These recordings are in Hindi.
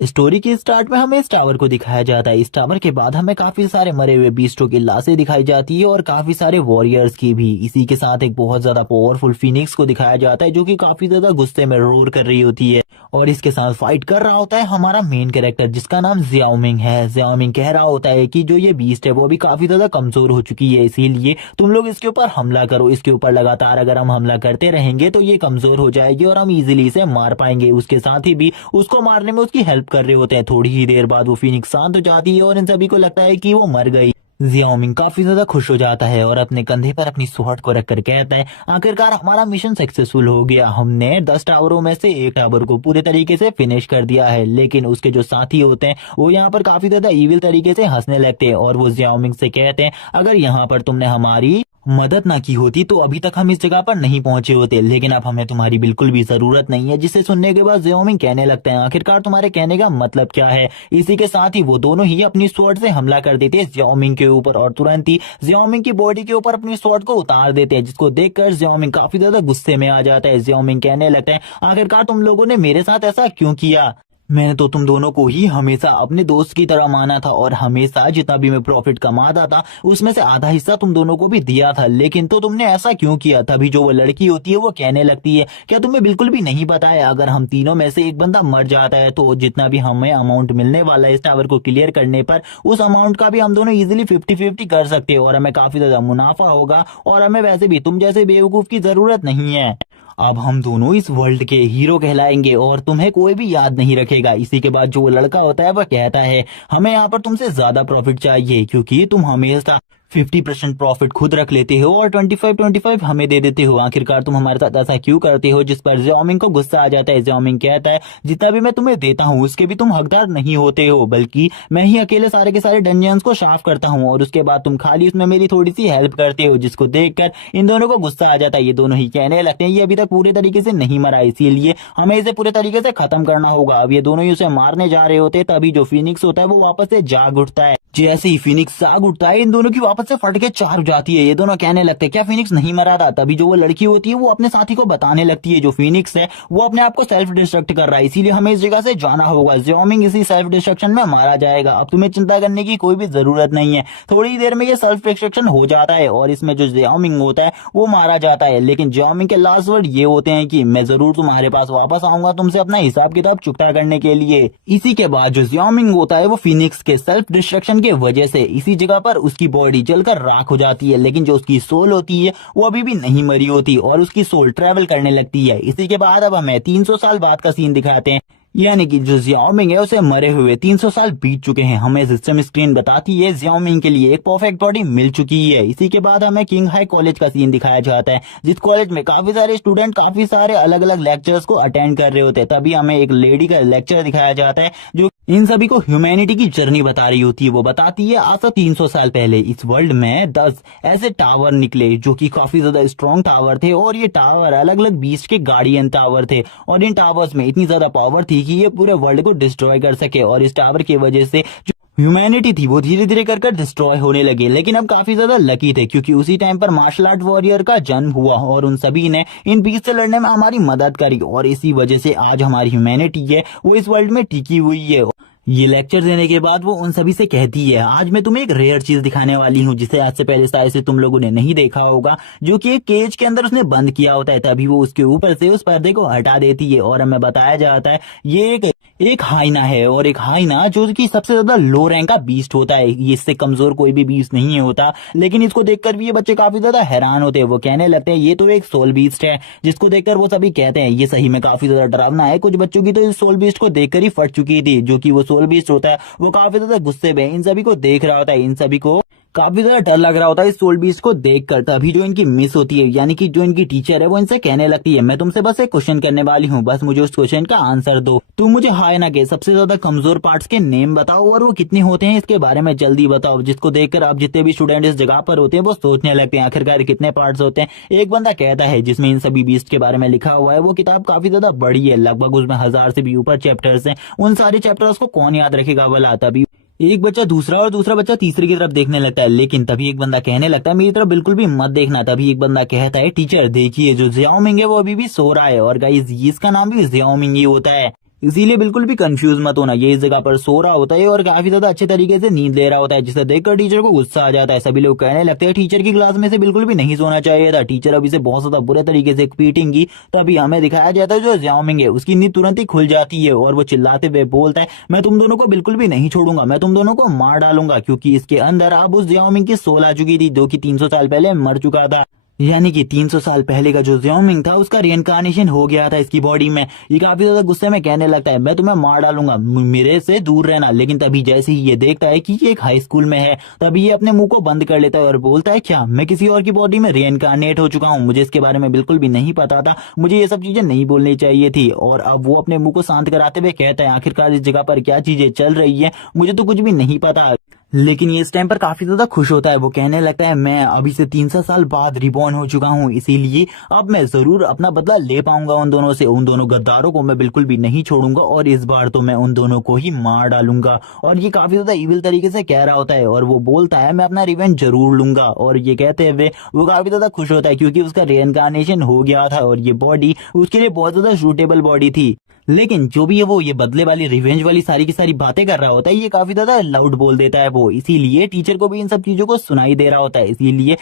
स्टोरी के स्टार्ट में हमें इस टावर को दिखाया जाता है। इस टावर के बाद हमें काफी सारे मरे हुए बीस्टों की लाशें दिखाई जाती है और काफी सारे वॉरियर्स की भी। इसी के साथ एक बहुत ज्यादा पावरफुल फिनिक्स को दिखाया जाता है जो कि काफी ज्यादा गुस्से में रोर कर रही होती है और इसके साथ फाइट कर रहा होता है हमारा मेन कैरेक्टर जिसका नाम जियाओमिंग है। जियाओमिंग कह रहा होता है कि जो ये बीस्ट है वो अभी काफी ज्यादा कमजोर हो चुकी है, इसीलिए तुम लोग इसके ऊपर हमला करो। इसके ऊपर लगातार अगर हम हमला करते रहेंगे तो ये कमजोर हो जाएगी और हम इजीली इसे मार पाएंगे। उसके साथ ही भी उसको मारने में उसकी हेल्प कर रहे होते हैं। थोड़ी ही देर बाद वो फिनिक्स शांत हो जाती है और इन सभी को लगता है कि वो मर गई। जियाओमिंग काफी ज्यादा खुश हो जाता है और अपने कंधे पर अपनी स्वॉर्ड को रखकर कहता है, आखिरकार हमारा मिशन सक्सेसफुल हो गया। हमने 10 टावरों में से एक टावर को पूरे तरीके से फिनिश कर दिया है। लेकिन उसके जो साथी होते हैं वो यहाँ पर काफी ज्यादा इविल तरीके से हंसने लगते हैं और वो जियाओमिंग से कहते हैं, अगर यहाँ पर तुमने हमारी मदद ना की होती तो अभी तक हम इस जगह पर नहीं पहुंचे होते, लेकिन अब हमें तुम्हारी बिल्कुल भी जरूरत नहीं है। जिसे सुनने के बाद जियाओमिंग कहने लगते हैं, आखिरकार तुम्हारे कहने का मतलब क्या है। इसी के साथ ही वो दोनों ही अपनी स्वॉर्ड से हमला कर देते हैं जियाओमिंग के ऊपर और तुरंत ही जियाओमिंग की बॉडी के ऊपर अपनी स्वॉर्ड को उतार देते हैं, जिसको देखकर जियाओमिंग काफी ज्यादा गुस्से में आ जाता है। जियाओमिंग कहने लगता है, आखिरकार तुम लोगों ने मेरे साथ ऐसा क्यों किया। मैंने तो तुम दोनों को ही हमेशा अपने दोस्त की तरह माना था और हमेशा जितना भी मैं प्रॉफिट कमाता था उसमें से आधा हिस्सा तुम दोनों को भी दिया था, लेकिन तो तुमने ऐसा क्यों किया। तभी जो वो लड़की होती है वो कहने लगती है, क्या तुम्हें बिल्कुल भी नहीं पता है अगर हम तीनों में से एक बंदा मर जाता है तो जितना भी हमें अमाउंट मिलने वाला है इस टावर को क्लियर करने पर, उस अमाउंट का भी हम दोनों इजिली 50-50 कर सकते हैं और हमें काफी ज्यादा मुनाफा होगा और हमें वैसे भी तुम जैसे बेवकूफ की जरूरत नहीं है। अब हम दोनों इस वर्ल्ड के हीरो कहलाएंगे और तुम्हें कोई भी याद नहीं रखेगा। इसी के बाद जो वो लड़का होता है वह कहता है, हमें यहाँ पर तुमसे ज्यादा प्रॉफिट चाहिए क्योंकि तुम हमेशा 50% प्रॉफिट खुद रख लेते हो और 25-25 हमें दे देते हो। आखिरकार तुम हमारे साथ ऐसा क्यों करते हो। जिस पर जियाओमिंग को गुस्सा आ जाता है। जियाओमिंग कहता है, जितना भी मैं तुम्हें देता हूँ उसके भी तुम हकदार नहीं होते हो, बल्कि मैं ही अकेले सारे के सारे डंजन्स को साफ करता हूँ और उसके बाद तुम खाली उसमें मेरी थोड़ी सी हेल्प करते हो। जिसको देखकर इन दोनों को गुस्सा आ जाता है। ये दोनों ही कहने लगते हैं, ये अभी तक पूरे तरीके से नहीं मरा, इसीलिए हमें इसे पूरे तरीके से खत्म करना होगा। अब ये दोनों ही उसे मारने जा रहे होते तभी जो फिनिक्स होता है वो वापस से जाग उठता है। जैसे ही फिनिक्स जाग उठता है इन दोनों की वापस से फट के चार हो जाती है। ये दोनों कहने लगते हैं, क्या फिनिक्स नहीं मरा था। तभी जो वो लड़की होती है वो अपने साथी को बताने लगती है, जो फिनिक्स है वो अपने आप को सेल्फ डिस्ट्रक्ट कर रहा है, इसीलिए हमें इस जगह से जाना होगा। जियाओमिंग इसी सेल्फ डिस्ट्रक्शन में मारा जाएगा। अब तुम्हें चिंता करने की कोई भी जरूरत नहीं है। थोड़ी देर में ये सेल्फ डिस्ट्रक्शन हो जाता है और इसमें जो जियाओमिंग होता है वो मारा जाता है। लेकिन जियाओमिंग के लास्ट वर्ड ये होते हैं कि मैं जरूर तुम्हारे पास वापस आऊंगा तुमसे अपना हिसाब किताब चुकता करने के लिए। इसी के बाद जो जियाओमिंग होता है वो फिनिक्स के सेल्फ डिस्ट्रक्शन की वजह से इसी जगह पर उसकी बॉडी जलकर राख हो जाती है, लेकिन जो उसकी सोल होती है वो अभी भी नहीं मरी होती और उसकी सोल ट्रेवल करने लगती है। इसी के बाद अब हमें 300 साल बाद का सीन दिखाते हैं, यानी कि जो जियाओमिंग है उसे मरे हुए 300 साल बीत चुके हैं। हमें सिस्टम स्क्रीन बताती है जियाओमिंग के लिए एक परफेक्ट बॉडी मिल चुकी है। इसी के बाद हमें किंग हाई कॉलेज का सीन दिखाया जाता है, जिस कॉलेज में काफी सारे स्टूडेंट काफी सारे अलग अलग लेक्चर्स को अटेंड कर रहे होते हैं। तभी हमें एक लेडी का लेक्चर दिखाया जाता है जो इन सभी को ह्यूमैनिटी की जर्नी बता रही होती है। वो बताती है, आज से 300 साल पहले इस वर्ल्ड में 10 ऐसे टावर निकले जो कि काफी ज्यादा स्ट्रॉन्ग टावर थे और ये टावर अलग अलग बीस्ट के गार्डियन टावर थे और इन टावर्स में इतनी ज्यादा पावर थी कि ये पूरे वर्ल्ड को डिस्ट्रॉय कर सके और इस टावर की वजह से जो ह्यूमैनिटी थी वो धीरे धीरे कर डिस्ट्रॉय होने लगे। लेकिन अब काफी ज्यादा लकी थे क्योंकि उसी टाइम पर मार्शल आर्ट वॉरियर का जन्म हुआ और उन सभी ने इन बीच से लड़ने में हमारी मदद करी और इसी वजह से आज हमारी ह्यूमैनिटी है वो इस वर्ल्ड में टिकी हुई है। ये लेक्चर देने के बाद वो उन सभी से कहती है, आज मैं तुम्हें एक रेयर चीज दिखाने वाली हूँ जिसे आज से पहले शायद से तुम लोगों ने नहीं देखा होगा, जो कि एक केज के अंदर उसने बंद किया होता है। तभी वो उसके ऊपर से उस पर्दे को हटा देती है और हमें बताया जाता है ये एक हाइना है और एक हाइना जो कि सबसे ज्यादा लो रैंक का बीस्ट होता है। ये इससे कमजोर कोई भी बीस्ट नहीं होता, लेकिन इसको देखकर भी ये बच्चे काफी ज्यादा हैरान होते हैं। वो कहने लगते हैं, ये तो एक सोल बीस्ट है। जिसको देखकर वो सभी कहते हैं, ये सही में काफी ज्यादा डरावना है। कुछ बच्चों की तो इस सोल बीस्ट को देखकर ही फट चुकी थी। जो कि वो सोल बीस्ट होता है वो काफी ज्यादा गुस्से में इन सभी को देख रहा होता है। इन सभी को काफी ज्यादा डर लग रहा होता है इस सोल बीस्ट को देखकर। तभी जो इनकी मिस होती है, यानी कि जो इनकी टीचर है, वो इनसे कहने लगती है, मैं तुमसे बस एक क्वेश्चन करने वाली हूँ, बस मुझे उस क्वेश्चन का आंसर दो। तुम मुझे हाइना के सबसे ज्यादा कमजोर पार्ट्स के नेम बताओ और वो कितने होते हैं इसके बारे में जल्दी बताओ। जिसको देखकर अब जितने भी स्टूडेंट इस जगह पर होते हैं वो सोचने लगते हैं, आखिरकार कितने पार्ट्स होते हैं। एक बंदा कहता है जिसमें इन सभी बीस्ट के बारे में लिखा हुआ है। वो किताब काफी ज्यादा बड़ी है, लगभग उसमें 1000 से भी ऊपर चैप्टर्स हैं। उन सारे चैप्टर्स को कौन याद रखेगा भला। तभी एक बच्चा दूसरा और दूसरा बच्चा तीसरे की तरफ देखने लगता है, लेकिन तभी एक बंदा कहने लगता है, मेरी तरफ बिल्कुल भी मत देखना। तभी एक बंदा कहता है, टीचर देखिए जो जियाओमिंग है वो अभी भी सो रहा है और गाइस इसका नाम भी जियाओमिंग ही होता है। इसीलिए बिल्कुल भी कंफ्यूज मत होना। ये इस जगह पर सो रहा होता है और काफी ज्यादा अच्छे तरीके से नींद ले रहा होता है, जिसे देखकर टीचर को गुस्सा आ जाता है। सभी लोग कहने लगते हैं टीचर की क्लास में से बिल्कुल भी नहीं सोना चाहिए था, टीचर अभी से बहुत ज्यादा बुरे तरीके से पीटेंगी। तभी हमें दिखाया जाता है जो ज़ियाओमिंग है उसकी नींद तुरंत ही खुल जाती है और वो चिल्लाते हुए बोलता है मैं तुम दोनों को बिल्कुल भी नहीं छोड़ूंगा, मैं तुम दोनों को मार डालूंगा। क्योंकि इसके अंदर अब उस ज़ियाओमिंग की सोल आ चुकी थी जो कि 300 साल पहले मर चुका था। यानी कि 300 साल पहले का जो ज़ियाओमिंग था उसका रिइंकार्नेशन हो गया था इसकी बॉडी में। ये काफी ज्यादा गुस्से में कहने लगता है मैं तुम्हें मार डालूंगा, मेरे से दूर रहना। लेकिन तभी जैसे ही ये देखता है कि ये एक हाई स्कूल में है, तभी ये अपने मुंह को बंद कर लेता है और बोलता है क्या मैं किसी और की बॉडी में रिइंकार्नेट हो चुका हूँ, मुझे इसके बारे में बिल्कुल भी नहीं पता था, मुझे ये सब चीजें नहीं बोलनी चाहिए थी। और अब वो अपने मुंह को शांत कराते हुए कहता है आखिरकार इस जगह पर क्या चीजें चल रही है मुझे तो कुछ भी नहीं पता। लेकिन ये इस टाइम पर काफी ज्यादा खुश होता है। वो कहने लगता है मैं अभी से 300 साल बाद रिबॉर्न हो चुका हूँ, इसीलिए अब मैं जरूर अपना बदला ले पाऊंगा उन दोनों से। उन दोनों गद्दारों को मैं बिल्कुल भी नहीं छोड़ूंगा और इस बार तो मैं उन दोनों को ही मार डालूंगा। और ये काफी ज्यादा इविल तरीके से कह रहा होता है और वो बोलता है मैं अपना रिवेंज जरूर लूंगा। और ये कहते हुए वो काफी ज्यादा खुश होता है क्योंकि उसका रिइंकार्नेशन हो गया था और ये बॉडी उसके लिए बहुत ज्यादा सूटेबल बॉडी थी। लेकिन जो भी है वो ये बदले वाली रिवेंज वाली सारी की सारी बातें कर रहा होता है, ये काफी ज्यादा लाउड बोल देता है वो, इसीलिए टीचर को भी इन सब चीजों को सुनाई दे रहा होता है। इसीलिए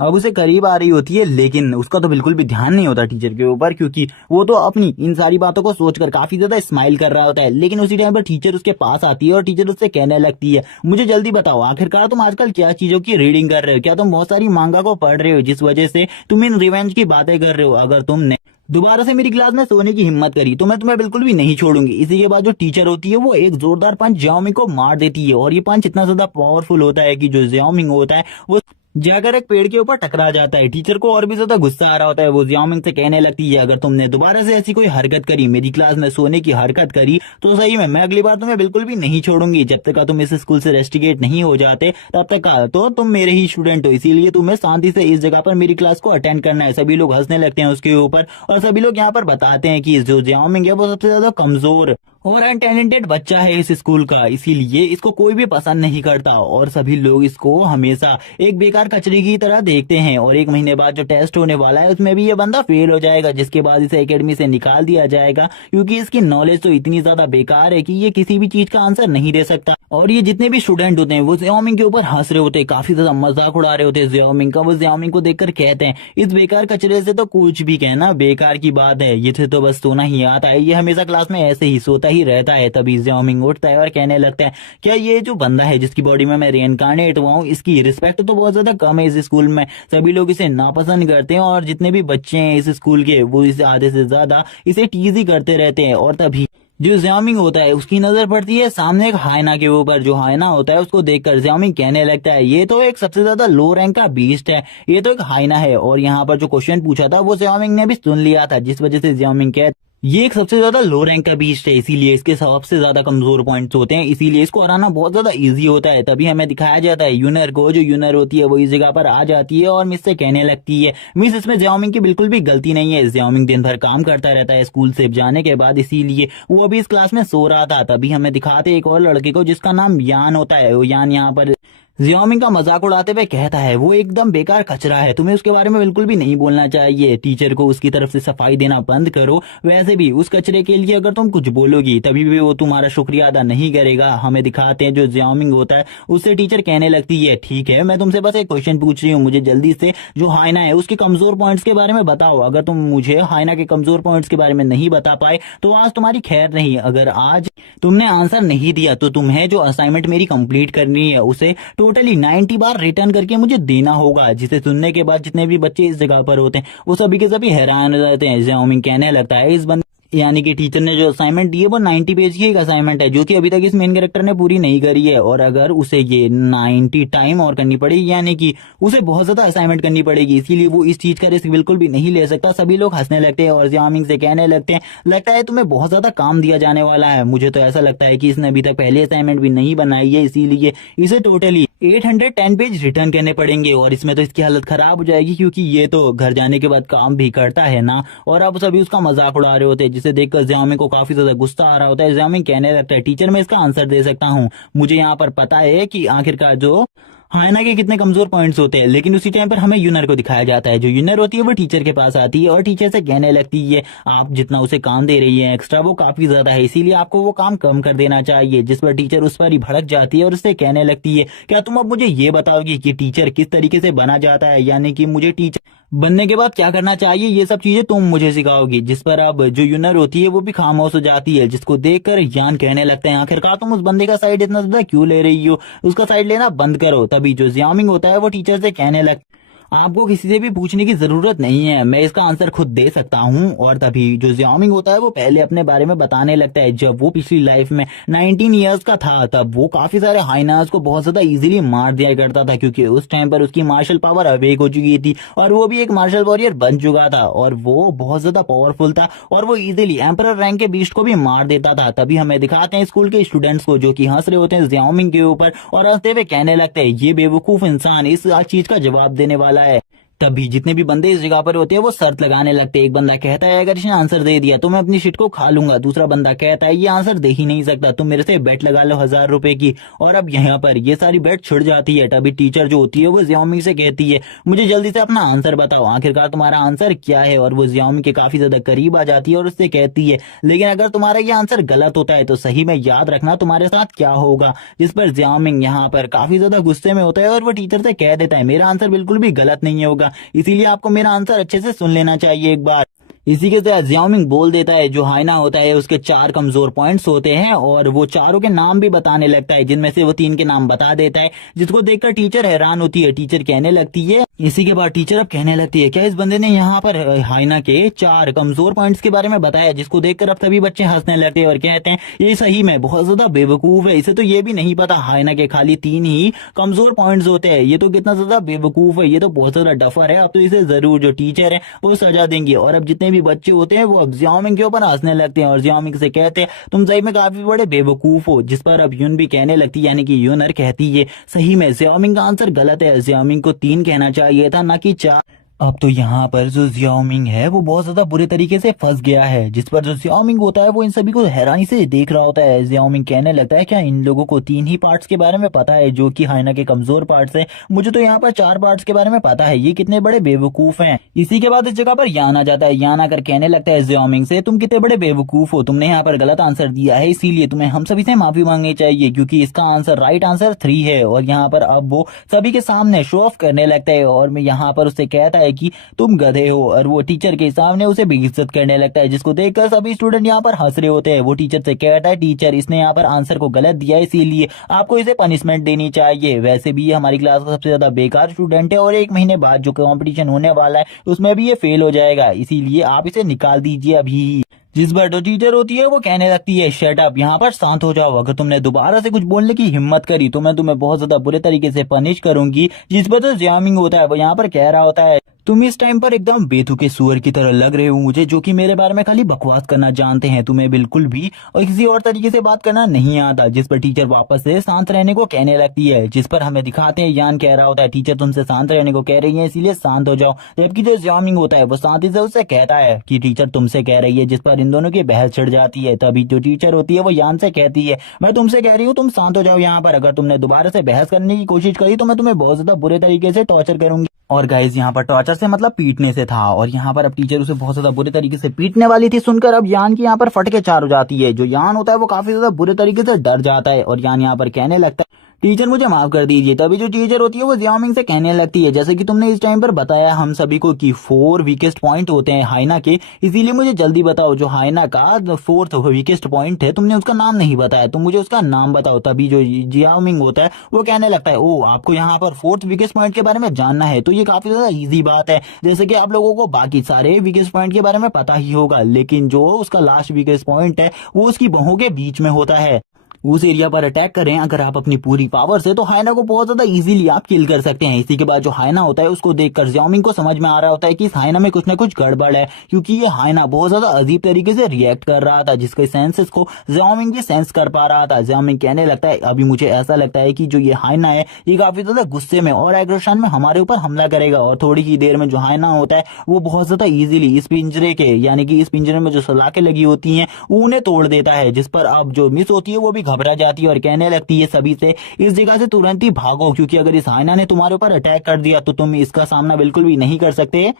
अब उसे करीब आ रही होती है, लेकिन उसका तो बिल्कुल भी ध्यान नहीं होता टीचर के ऊपर, क्योंकि वो तो अपनी इन सारी बातों को सोचकर काफी ज्यादा स्माइल कर रहा होता है। लेकिन उसी टाइम पर टीचर उसके पास आती है और टीचर उससे कहने लगती है मुझे जल्दी बताओ आखिरकार तुम आजकल क्या चीजों की रीडिंग कर रहे हो, क्या तुम बहुत सारी मांगा को पढ़ रहे हो जिस वजह से तुम इन रिवेंज की बातें कर रहे हो। अगर तुमने दोबारा से मेरी क्लास में सोने की हिम्मत करी तो मैं तुम्हें बिल्कुल भी नहीं छोड़ूंगी। इसी के बाद जो टीचर होती है वो एक जोरदार पंच ज़ियाओमिंग को मार देती है और ये पंच इतना ज्यादा पावरफुल होता है कि जो ज़ियाओमिंग होता है वो जाकर एक पेड़ के ऊपर टकरा जाता है। टीचर को और भी ज्यादा गुस्सा आ रहा होता है, वो ज़ियाओमिंग से कहने लगती है अगर तुमने दोबारा से ऐसी कोई हरकत करी, मेरी क्लास में सोने की हरकत करी, तो सही में मैं अगली बार तुम्हें बिल्कुल भी नहीं छोड़ूंगी। जब तक तुम इस स्कूल से रेस्टिकेट नहीं हो जाते तब तक तो तुम मेरे ही स्टूडेंट हो, इसीलिए तुम्हें शांति से इस जगह पर मेरी क्लास को अटेंड करना है। सभी लोग हंसने लगते हैं उसके ऊपर और सभी लोग यहाँ पर बताते हैं कि जो ज़ियाओमिंग है वो सबसे ज्यादा कमजोर और अनटैलेंटेड बच्चा है इस स्कूल का, इसीलिए इसको कोई भी पसंद नहीं करता और सभी लोग इसको हमेशा एक बेकार कचरे की तरह देखते हैं। और 1 महीने बाद जो टेस्ट होने वाला है उसमें भी ये बंदा फेल हो जाएगा, जिसके बाद इसे एकेडमी से निकाल दिया जाएगा क्योंकि इसकी नॉलेज तो इतनी ज्यादा बेकार है कि ये किसी भी चीज का आंसर नहीं दे सकता। और ये जितने भी स्टूडेंट होते हैं वो ज़ियाओमिंग के ऊपर हंस रहे होते हैं, काफी ज्यादा मजाक उड़ा रहे होते हैं ज़ियाओमिंग का। वो ज़ियाओमिंग को देखकर कहते हैं इस बेकार कचरे से तो कुछ भी कहना बेकार की बात है, ये तो बस सोना ही आता है, ये हमेशा क्लास में ऐसे ही सोता ही रहता है। तभी ज़ियाओमिंग उठता है और कहने लगता है क्या ये जो बंदा है जिसकी बॉडी में मैं रिइंकार्नेट हुआ हूँ इसकी रिस्पेक्ट तो बहुत ज्यादा कम है इस स्कूल में, सभी लोग इसे नापसंद करते हैं और जितने भी बच्चे हैं इस स्कूल के वो इसे आधे से ज्यादा इसे टीज ही करते रहते हैं। और तभी जो ज़ियाओमिंग होता है उसकी नजर पड़ती है सामने एक हाइना के ऊपर। जो हाइना होता है उसको देखकर ज़ियाओमिंग कहने लगता है ये तो एक सबसे ज्यादा लो रैंक का बीस्ट है, ये तो एक हाइना है। और यहाँ पर जो क्वेश्चन पूछा था वो ज़ियाओमिंग ने भी सुन लिया था, जिस वजह से ज़ियाओमिंग कहता ये एक सबसे ज्यादा लो रैंक का बीस्ट है, इसीलिए इसके सबसे ज्यादा कमजोर पॉइंट्स होते हैं, इसीलिए इसको हराना बहुत ज्यादा इजी होता है। तभी हमें दिखाया जाता है यूनर को, जो यूनर होती है वो इस जगह पर आ जाती है और मिस से कहने लगती है मिस इसमें ज़ियाओमिंग की बिल्कुल भी गलती नहीं है, ज़ियाओमिंग दिन भर काम करता रहता है स्कूल से जाने के बाद, इसीलिए वो अभी इस क्लास में सो रहा था। तभी हमें दिखाते एक और लड़के को जिसका नाम यान होता है। वो यान यहाँ पर ज़ियाओमिंग का मजाक उड़ाते हुए कहता है वो एकदम बेकार कचरा है, तुम्हें उसके बारे में बिल्कुल भी नहीं बोलना चाहिए, टीचर को उसकी तरफ से सफाई देना बंद करो, वैसे भी उस कचरे के लिए अगर तुम कुछ बोलोगी तभी भी वो तुम्हारा शुक्रिया अदा नहीं करेगा। हमें दिखाते हैं जो ज़ियाओमिंग होता है उससे टीचर कहने लगती है ठीक है मैं तुमसे बस एक क्वेश्चन पूछ रही हूँ, मुझे जल्दी से जो हाइना है उसके कमजोर पॉइंट्स के बारे में बताओ, अगर तुम मुझे हाइना के कमजोर पॉइंट्स के बारे में नहीं बता पाए तो आज तुम्हारी खैर नहीं, अगर आज तुमने आंसर नहीं दिया तो तुम्हें जो असाइनमेंट मेरी कंप्लीट करनी है उसे टोटली 90 बार रिटर्न करके मुझे देना होगा। जिसे सुनने के बाद जितने भी बच्चे इस जगह पर होते हैं वो सभी के सभी हैरान हो जाते हैं। ज़ियाओमिंग कहने लगता है इस बंदे यानी कि टीचर ने जो असाइनमेंट दी है वो 90 पेज की एक असाइनमेंट है जो कि अभी तक इस मेन कैरेक्टर ने पूरी नहीं करी है, और अगर उसे ये 90 टाइम और करनी पड़ेगी यानी कि उसे बहुत ज्यादा असाइनमेंट करनी पड़ेगी, इसीलिए वो इस चीज का रिस्क बिल्कुल भी नहीं ले सकता। सभी लोग हंसने लगते हैं और ज़ियाओमिंग से कहने लगते हैं लगता है तुम्हें बहुत ज्यादा काम दिया जाने वाला है, मुझे तो ऐसा लगता है कि इसने अभी तक पहले असाइनमेंट भी नहीं बनाई है, इसीलिए इसे टोटली 810 पेज रिटर्न करने पड़ेंगे। और इसमें तो इसकी हालत खराब हो जाएगी क्योंकि ये तो घर जाने के बाद काम भी करता है ना। और अब सभी उसका मजाक उड़ा रहे होते हैं जिसे देखकर ज़ियाओमिंग को काफी ज्यादा गुस्सा आ रहा होता है। ज़ियाओमिंग कहने लगता है टीचर मैं इसका आंसर दे सकता हूँ, मुझे यहाँ पर पता है कि आखिरकार जो हायना के कितने कमजोर पॉइंट्स होते हैं, लेकिन उसी टाइम पर हमें यूनर को दिखाया जाता है। जो यूनर होती है वो टीचर के पास आती है और टीचर से कहने लगती है आप जितना उसे काम दे रही है एक्स्ट्रा वो काफी ज्यादा है, इसीलिए आपको वो काम कम कर देना चाहिए। जिस पर टीचर उस पर ही भड़क जाती है और उससे कहने लगती है क्या तुम अब मुझे ये बताओगी कि टीचर किस तरीके से बना जाता है, यानी कि मुझे टीचर बनने के बाद क्या करना चाहिए, ये सब चीजें तुम मुझे सिखाओगी। जिस पर अब जो यूनर होती है वो भी खामोश हो जाती है, जिसको देखकर यान कहने लगते हैं आखिरकार तुम उस बंदे का साइड इतना ज्यादा क्यों ले रही हो, उसका साइड लेना बंद करो। तभी जो जियामिंग होता है वो टीचर से कहने लगता आपको किसी से भी पूछने की जरूरत नहीं है, मैं इसका आंसर खुद दे सकता हूँ। और तभी जो जियामिंग होता है वो पहले अपने बारे में बताने लगता है। जब वो पिछली लाइफ में 19 इयर्स का था तब वो काफी सारे हाइनास को बहुत ज्यादा इजीली मार दिया करता था, क्योंकि उस टाइम पर उसकी मार्शल पावर अवेक हो चुकी थी और वो भी एक मार्शल वॉरियर बन चुका था और वो बहुत ज्यादा पावरफुल था और वो इजीली एम्परर रैंक के बीस्ट को भी मार देता था। तभी हमें दिखाते हैं स्कूल के स्टूडेंट्स को जो कि हंस रहे होते हैं जियामिंग के ऊपर और हंसते हुए कहने लगते हैं ये बेवकूफ इंसान इस चीज का जवाब देने वाला है। तभी जितने भी बंदे इस जगह पर होते हैं वो शर्त लगाने लगते हैं। एक बंदा कहता है अगर इसने आंसर दे दिया तो मैं अपनी शिट को खा लूंगा। दूसरा बंदा कहता है ये आंसर दे ही नहीं सकता, तुम मेरे से बेट लगा लो 1000 रुपए की। और अब यहाँ पर ये सारी बेट छिड़ जाती है। तभी टीचर जो होती है वो जियाओमिंग से कहती है मुझे जल्दी से अपना आंसर बताओ, आखिरकार तुम्हारा आंसर क्या है। और वो जियाओमिंग के काफी ज्यादा करीब आ जाती है और उससे कहती है लेकिन अगर तुम्हारा ये आंसर गलत होता है तो सही में याद रखना तुम्हारे साथ क्या होगा। जिस पर जियाओमिंग यहाँ पर काफी ज्यादा गुस्से में होता है और वो टीचर से कह देता है मेरा आंसर बिल्कुल भी गलत नहीं होगा, इसीलिए आपको मेरा आंसर अच्छे से सुन लेना चाहिए एक बार। इसी के साथ जियाओमिंग बोल देता है जो हाइना होता है उसके 4 कमजोर पॉइंट्स होते हैं और वो चारों के नाम भी बताने लगता है, जिनमें से वो 3 के नाम बता देता है, जिसको देखकर टीचर हैरान होती है। टीचर कहने लगती है इसी के बाद टीचर अब कहने लगती है क्या इस बंदे ने यहाँ पर हाइना के 4 कमजोर पॉइंट्स के बारे में बताया, जिसको देखकर अब सभी बच्चे हंसने लगते हैं और कहते हैं ये सही में बहुत ज्यादा बेवकूफ है, इसे तो ये भी नहीं पता हाइना के खाली 3 ही कमजोर पॉइंट्स होते हैं, ये तो कितना ज्यादा बेवकूफ है, ये तो बहुत ज्यादा डफर है। अब तो इसे जरूर जो टीचर है वो सजा देंगे। और अब जितने भी बच्चे होते हैं वो अब जियाओमिंग के ऊपर हंसने लगते हैं और जियाओमिंग से कहते हैं तुम सही में काफी बड़े बेवकूफ हो। जिस पर अब यून भी कहने लगती यानी कि यूनर कहती है सही में जियाओमिंग का आंसर गलत है, जियाओमिंग को 3 कहना चाहिए था ना कि 4। अब तो यहाँ पर जो जियाओमिंग है वो बहुत ज्यादा बुरे तरीके से फंस गया है। जिस पर जो जियाओमिंग होता है वो इन सभी को हैरानी से देख रहा होता है। जियाओमिंग कहने लगता है क्या इन लोगों को 3 ही पार्ट्स के बारे में पता है जो कि हाइना के कमजोर पार्ट्स हैं, मुझे तो यहाँ पर 4 पार्ट्स के बारे में पता है, ये कितने बड़े बेवकूफ हैं। इसी के बाद इस जगह पर यान आ जाता है। यान आकर कहने लगता है जियाओमिंग से तुम कितने बड़े बेवकूफ हो, तुमने यहाँ पर गलत आंसर दिया है, इसीलिए तुम्हें हम सभी से माफी मांगनी चाहिए क्योंकि इसका आंसर राइट आंसर 3 है। और यहाँ पर अब वो सभी के सामने शो ऑफ करने लगता है और मैं यहाँ पर उससे कहता है कि तुम गधे हो और वो टीचर के सामने उसे बेइज्जत करने लगता है, जिसको देखकर सभी स्टूडेंट यहाँ पर हंस रहे होते हैं। वो टीचर से कहता है टीचर इसने यहाँ पर आंसर को गलत दिया है इसीलिए आपको इसे पनिशमेंट देनी चाहिए, वैसे भी ये हमारी क्लास का सबसे ज्यादा बेकार स्टूडेंट है और 1 महीने बाद जो कंपटीशन होने वाला है उसमें भी ये फेल हो जाएगा, इसीलिए आप इसे निकाल दीजिए अभी। जिस पर जो टीचर होती है वो कहने लगती है शट अप, यहाँ पर शांत हो जाओ, अगर तुमने दोबारा से कुछ बोलने की हिम्मत करी तो मैं तुम्हें बहुत ज्यादा बुरे तरीके से पनिश करूंगी। जिस पर जो जियाओमिंग होता है वो यहाँ पर कह रहा होता है तुम इस टाइम पर एकदम बेतुके सुअर की तरह लग रहे हो मुझे, जो कि मेरे बारे में खाली बकवास करना जानते हैं, तुम्हें बिल्कुल भी और किसी और तरीके से बात करना नहीं आता। जिस पर टीचर वापस से शांत रहने को कहने लगती है। जिस पर हमें दिखाते हैं यान कह रहा होता है टीचर तुमसे शांत रहने को कह रही है इसीलिए शांत हो जाओ, जबकि जो जियाओमिंग होता है वो शांति से उससे कहता है कि टीचर तुमसे कह रही है। जिस पर इन दोनों की बहस छिड़ जाती है। तभी जो टीचर होती है वो यान से कहती है मैं तुमसे कह रही हूँ तुम शांत हो जाओ, यहाँ पर अगर तुमने दोबारा से बहस करने की कोशिश करी तो मैं तुम्हें बहुत ज्यादा बुरे तरीके से टॉर्चर करूंगी। और गाइज यहाँ पर टॉर्चर से मतलब पीटने से था और यहाँ पर अब टीचर उसे बहुत ज्यादा बुरे तरीके से पीटने वाली थी। सुनकर अब यान की यहाँ पर फट के 4 हो जाती है। जो यान होता है वो काफी ज्यादा बुरे तरीके से डर जाता है और यान यहाँ पर कहने लगता है टीचर मुझे माफ कर दीजिए। तभी जो टीचर होती है वो जियाओमिंग से कहने लगती है जैसे कि तुमने इस टाइम पर बताया हम सभी को कि 4 वीकेस्ट पॉइंट होते हैं हाइना के, इसीलिए मुझे जल्दी बताओ जो हाइना का 4th वीकेस्ट पॉइंट है तुमने उसका नाम नहीं बताया, तुम मुझे उसका नाम बताओ। तभी जो जियाओमिंग होता है वो कहने लगता है ओ आपको यहाँ पर 4th वीकेस्ट पॉइंट के बारे में जानना है तो ये काफी ज्यादा इजी बात है, जैसे कि आप लोगों को बाकी सारे वीकेस्ट पॉइंट के बारे में पता ही होगा, लेकिन जो उसका लास्ट वीकेस्ट पॉइंट है वो उसकी बाहों के बीच में होता है। उस एरिया पर अटैक करें अगर आप अपनी पूरी पावर से तो हाइना को बहुत ज्यादा इजीली आप किल कर सकते हैं। इसी के बाद जो हाइना होता है उसको देखकर जियाओमिंग को समझ में आ रहा होता है कि इस हाइना में कुछ ना कुछ गड़बड़ है, क्योंकि ये हाइना बहुत ज्यादा अजीब तरीके से रिएक्ट कर रहा था जिसके सेंसेस को जियाओमिंग भी सेंस कर पा रहा था। जियाओमिंग कहने लगता है अभी मुझे ऐसा लगता है कि जो ये हाइना है ये काफी ज्यादा गुस्से में और एग्रेशन में हमारे ऊपर हमला करेगा और थोड़ी ही देर में जो हाइना होता है वो बहुत ज्यादा इजीली इस पिंजरे के यानी कि इस पिंजरे में जो सलाखें लगी होती हैं वो उन्हें तोड़ देता है। जिस पर अब जो मिस होती है वो भी घबरा जाती है और कहने लगती है सभी से इस जगह से तुरंत ही भागो, क्योंकि अगर इस हाइना ने तुम्हारे ऊपर अटैक कर दिया तो तुम इसका सामना बिल्कुल भी नहीं कर सकते।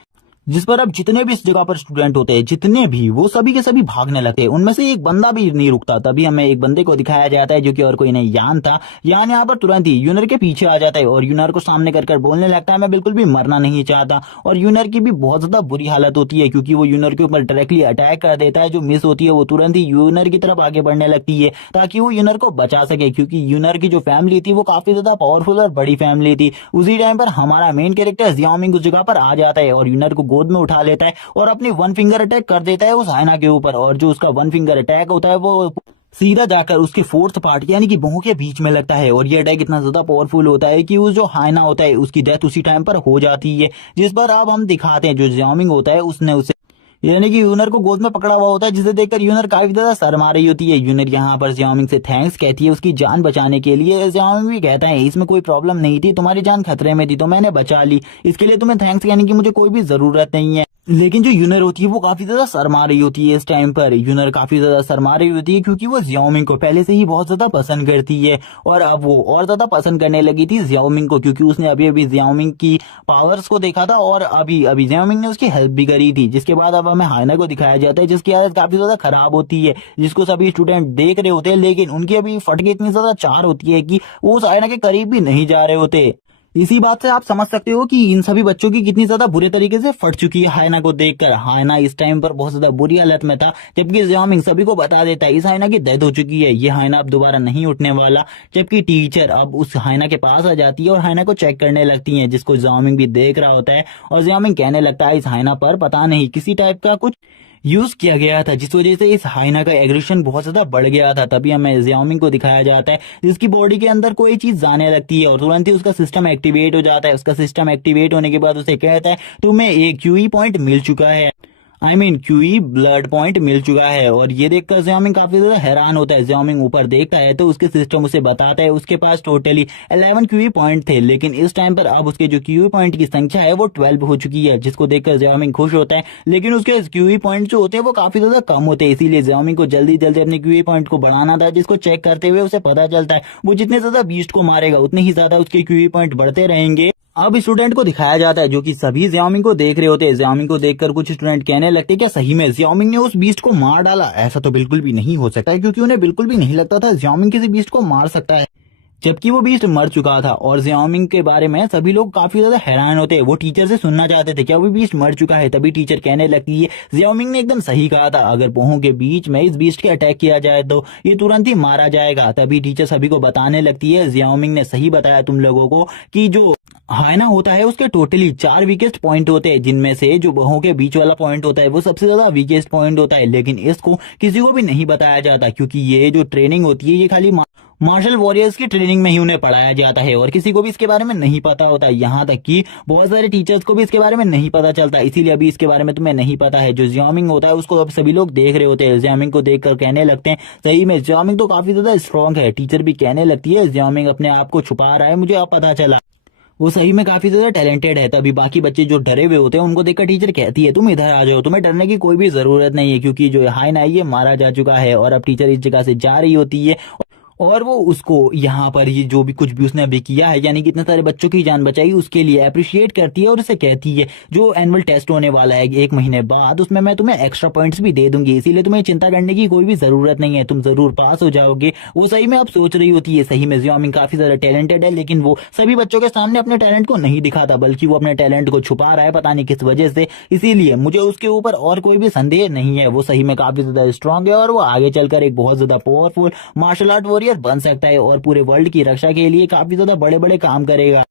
जिस पर अब जितने भी इस जगह पर स्टूडेंट होते हैं, जितने भी, वो सभी के सभी भागने लगते हैं। उनमें से एक बंदा भी नहीं रुकता। तभी हमें एक बंदे को दिखाया जाता है जो कि और कोई नहीं, यान था। यान यहाँ पर तुरंत ही यूनर के पीछे आ जाता है और यूनर को सामने कर बोलने लगता है मैं बिल्कुल भी मरना नहीं चाहता। और यूनर की भी बहुत ज्यादा बुरी हालत होती है, क्योंकि वो यूनर के ऊपर डायरेक्टली अटैक कर देता है। जो मिस होती है वो तुरंत ही यूनर की तरफ आगे बढ़ने लगती है ताकि वो यूनर को बचा सके, क्योंकि यूनर की जो फैमिली थी वो काफी ज्यादा पावरफुल और बड़ी फैमिली थी। उसी टाइम पर हमारा मेन कैरेक्टर जियाओमिंग उस जगह पर आ जाता है और यूनर को गोद में उठा लेता है और अपनी वन फिंगर अटैक कर देता है उस हाइना के ऊपर। और जो उसका वन फिंगर अटैक होता है वो सीधा जाकर उसके फोर्थ पार्ट यानी कि भौं के बीच में लगता है। और ये अटैक इतना ज्यादा पावरफुल होता है कि उस जो हाइना होता है उसकी डेथ उसी टाइम पर हो जाती है। जिस पर अब हम दिखाते हैं जो जियाओमिंग होता है उसने उसे यानी कि यूनर को गोद में पकड़ा हुआ होता है, जिसे देखकर यूनर काफी ज्यादा शर्मा रही होती है। यूनर यहाँ पर जियाओमिंग से थैंक्स कहती है उसकी जान बचाने के लिए। जियाओमिंग भी कहता है इसमें कोई प्रॉब्लम नहीं थी, तुम्हारी जान खतरे में थी तो मैंने बचा ली, इसके लिए तुम्हें थैंक्स कहने की मुझे कोई भी जरूरत नहीं है। लेकिन जो यूनर होती है वो काफी ज्यादा शर्मा रही होती है। इस टाइम पर यूनर काफी ज्यादा शर्मा रही होती है क्योंकि वो जियाओमिंग को पहले से ही बहुत ज्यादा पसंद करती है और अब वो और ज्यादा पसंद करने लगी थी जियाओमिंग को, क्योंकि उसने अभी अभी जियाओमिंग की पावर्स को देखा था और अभी अभी जियाओमिंग ने उसकी हेल्प भी करी थी। जिसके बाद अब हमें हाइना को दिखाया जाता है जिसकी हालत काफी ज्यादा खराब होती है, जिसको सभी स्टूडेंट देख रहे होते हैं, लेकिन उनकी अभी फट के इतनी ज्यादा चार होती है कि वो उस हाइना के करीब भी नहीं जा रहे होते। इसी बात से आप समझ सकते हो कि इन सभी बच्चों की कितनी ज्यादा बुरे तरीके से फट चुकी है हाइना को देखकर। हाइना इस टाइम पर बहुत ज्यादा बुरी हालत में था, जबकि जियाओमिंग सभी को बता देता है इस हाइना की डेथ हो चुकी है, ये हाइना अब दोबारा नहीं उठने वाला। जबकि टीचर अब उस हाइना के पास आ जाती है और हाइना को चेक करने लगती है, जिसको जियाओमिंग भी देख रहा होता है। और जियाओमिंग कहने लगता है इस हाइना पर पता नहीं किसी टाइप का कुछ यूज किया गया था, जिस वजह से इस हाइना का एग्रेशन बहुत ज्यादा बढ़ गया था। तभी हमें जियाओमिंग को दिखाया जाता है जिसकी बॉडी के अंदर कोई चीज जाने लगती है और तुरंत ही उसका सिस्टम एक्टिवेट हो जाता है। उसका सिस्टम एक्टिवेट होने के बाद उसे कहता है तुम्हें एक क्यूई पॉइंट मिल चुका है, क्यूई ब्लड पॉइंट मिल चुका है। और ये देखकर जियाओमिंग काफी ज्यादा हैरान होता है। जियाओमिंग ऊपर देखता है तो उसके सिस्टम उसे बताता है उसके पास टोटली 11 क्यूई पॉइंट थे, लेकिन इस टाइम पर अब उसके जो क्यूई पॉइंट की संख्या है वो 12 हो चुकी है, जिसको देखकर जियाओमिंग खुश होता है। लेकिन उसके क्यूई पॉइंट जो होते हैं वो काफी ज्यादा कम होते हैं, इसीलिए जियाओमिंग को जल्दी जल्दी अपने क्यूई पॉइंट को बढ़ाना था, जिसको चेक करते हुए उसे पता चलता है वो जितने ज्यादा बीस्ट को मारेगा उतने ही ज्यादा उसके क्यूई पॉइंट बढ़ते रहेंगे। अब स्टूडेंट को दिखाया जाता है जो कि सभी जियाओमिंग को देख रहे होते हैं। जियाओमिंग को देखकर कुछ स्टूडेंट कहने लगते हैं क्या सही में जियाओमिंग ने उस बीस्ट को मार डाला? ऐसा तो बिल्कुल भी नहीं हो सकता है, क्योंकि उन्हें बिल्कुल भी नहीं लगता था जियाओमिंग किसी बीस्ट को मार सकता है, जबकि वो बीस्ट मर चुका था। और जियाओमिंग के बारे में सभी लोग काफी ज्यादा हैरान होते हैं। वो टीचर से सुनना चाहते थे क्या वो बीस्ट मर चुका है। तभी टीचर कहने लगती है जियाओमिंग ने एकदम सही कहा था, अगर पोहों के बीच में इस बीस्ट के अटैक किया जाए तो ये तुरंत ही मारा जाएगा। तभी टीचर सभी को बताने लगती है जियाओमिंग ने सही बताया तुम लोगों को कि जो हाइना होता है उसके टोटली 4 वीकेस्ट पॉइंट होते हैं, जिनमें से जो बहों के बीच वाला पॉइंट होता है वो सबसे ज्यादा वीकेस्ट पॉइंट होता है। लेकिन इसको किसी को भी नहीं बताया जाता, क्योंकि ये जो ट्रेनिंग होती है ये खाली मार्शल वॉरियर्स की ट्रेनिंग में ही उन्हें पढ़ाया जाता है और किसी को भी इसके बारे में नहीं पता होता। यहाँ तक कि बहुत सारे टीचर्स को भी इसके बारे में नहीं पता चलता, इसीलिए अभी इसके बारे में तुम्हें नहीं पता है। जो जियाओमिंग होता है उसको अब सभी लोग देख रहे होते हैं। जियाओमिंग को देखकर कहने लगते हैं सही में जियाओमिंग तो काफी ज्यादा स्ट्रांग है। टीचर भी कहने लगती है जियाओमिंग अपने आप को छुपा रहा है, मुझे अब पता चला वो सही में काफी ज्यादा टैलेंटेड है। तभी बाकी बच्चे जो डरे हुए होते हैं उनको देखकर टीचर कहती है तुम इधर आ जाओ, तुम्हें डरने की कोई भी जरूरत नहीं है, क्योंकि जो हाइना है ये मारा जा चुका है। और अब टीचर इस जगह से जा रही होती है और वो उसको यहाँ पर ये जो भी कुछ भी उसने अभी किया है यानी कि इतने सारे बच्चों की जान बचाई उसके लिए अप्रिशिएट करती है और उसे कहती है जो एनुअल टेस्ट होने वाला है 1 महीने बाद उसमें मैं तुम्हें एक्स्ट्रा पॉइंट्स भी दे दूंगी, इसीलिए तुम्हें चिंता करने की कोई भी जरूरत नहीं है, तुम जरूर पास हो जाओगे। वो सही में अब सोच रही होती है सही में जियाओमिंग काफी ज्यादा टैलेंटेड है, लेकिन वो सभी बच्चों के सामने अपने टैलेंट को नहीं दिखाता, बल्कि वो अपने टैलेंट को छुपा रहा है पता नहीं किस वजह से। इसीलिए मुझे उसके ऊपर और कोई भी संदेह नहीं है, वो सही में काफी ज्यादा स्ट्रांग है और वो आगे चलकर एक बहुत ज्यादा पावरफुल मार्शल आर्ट वॉरियर बन सकता है और पूरे वर्ल्ड की रक्षा के लिए काफी ज्यादा बड़े बड़े काम करेगा।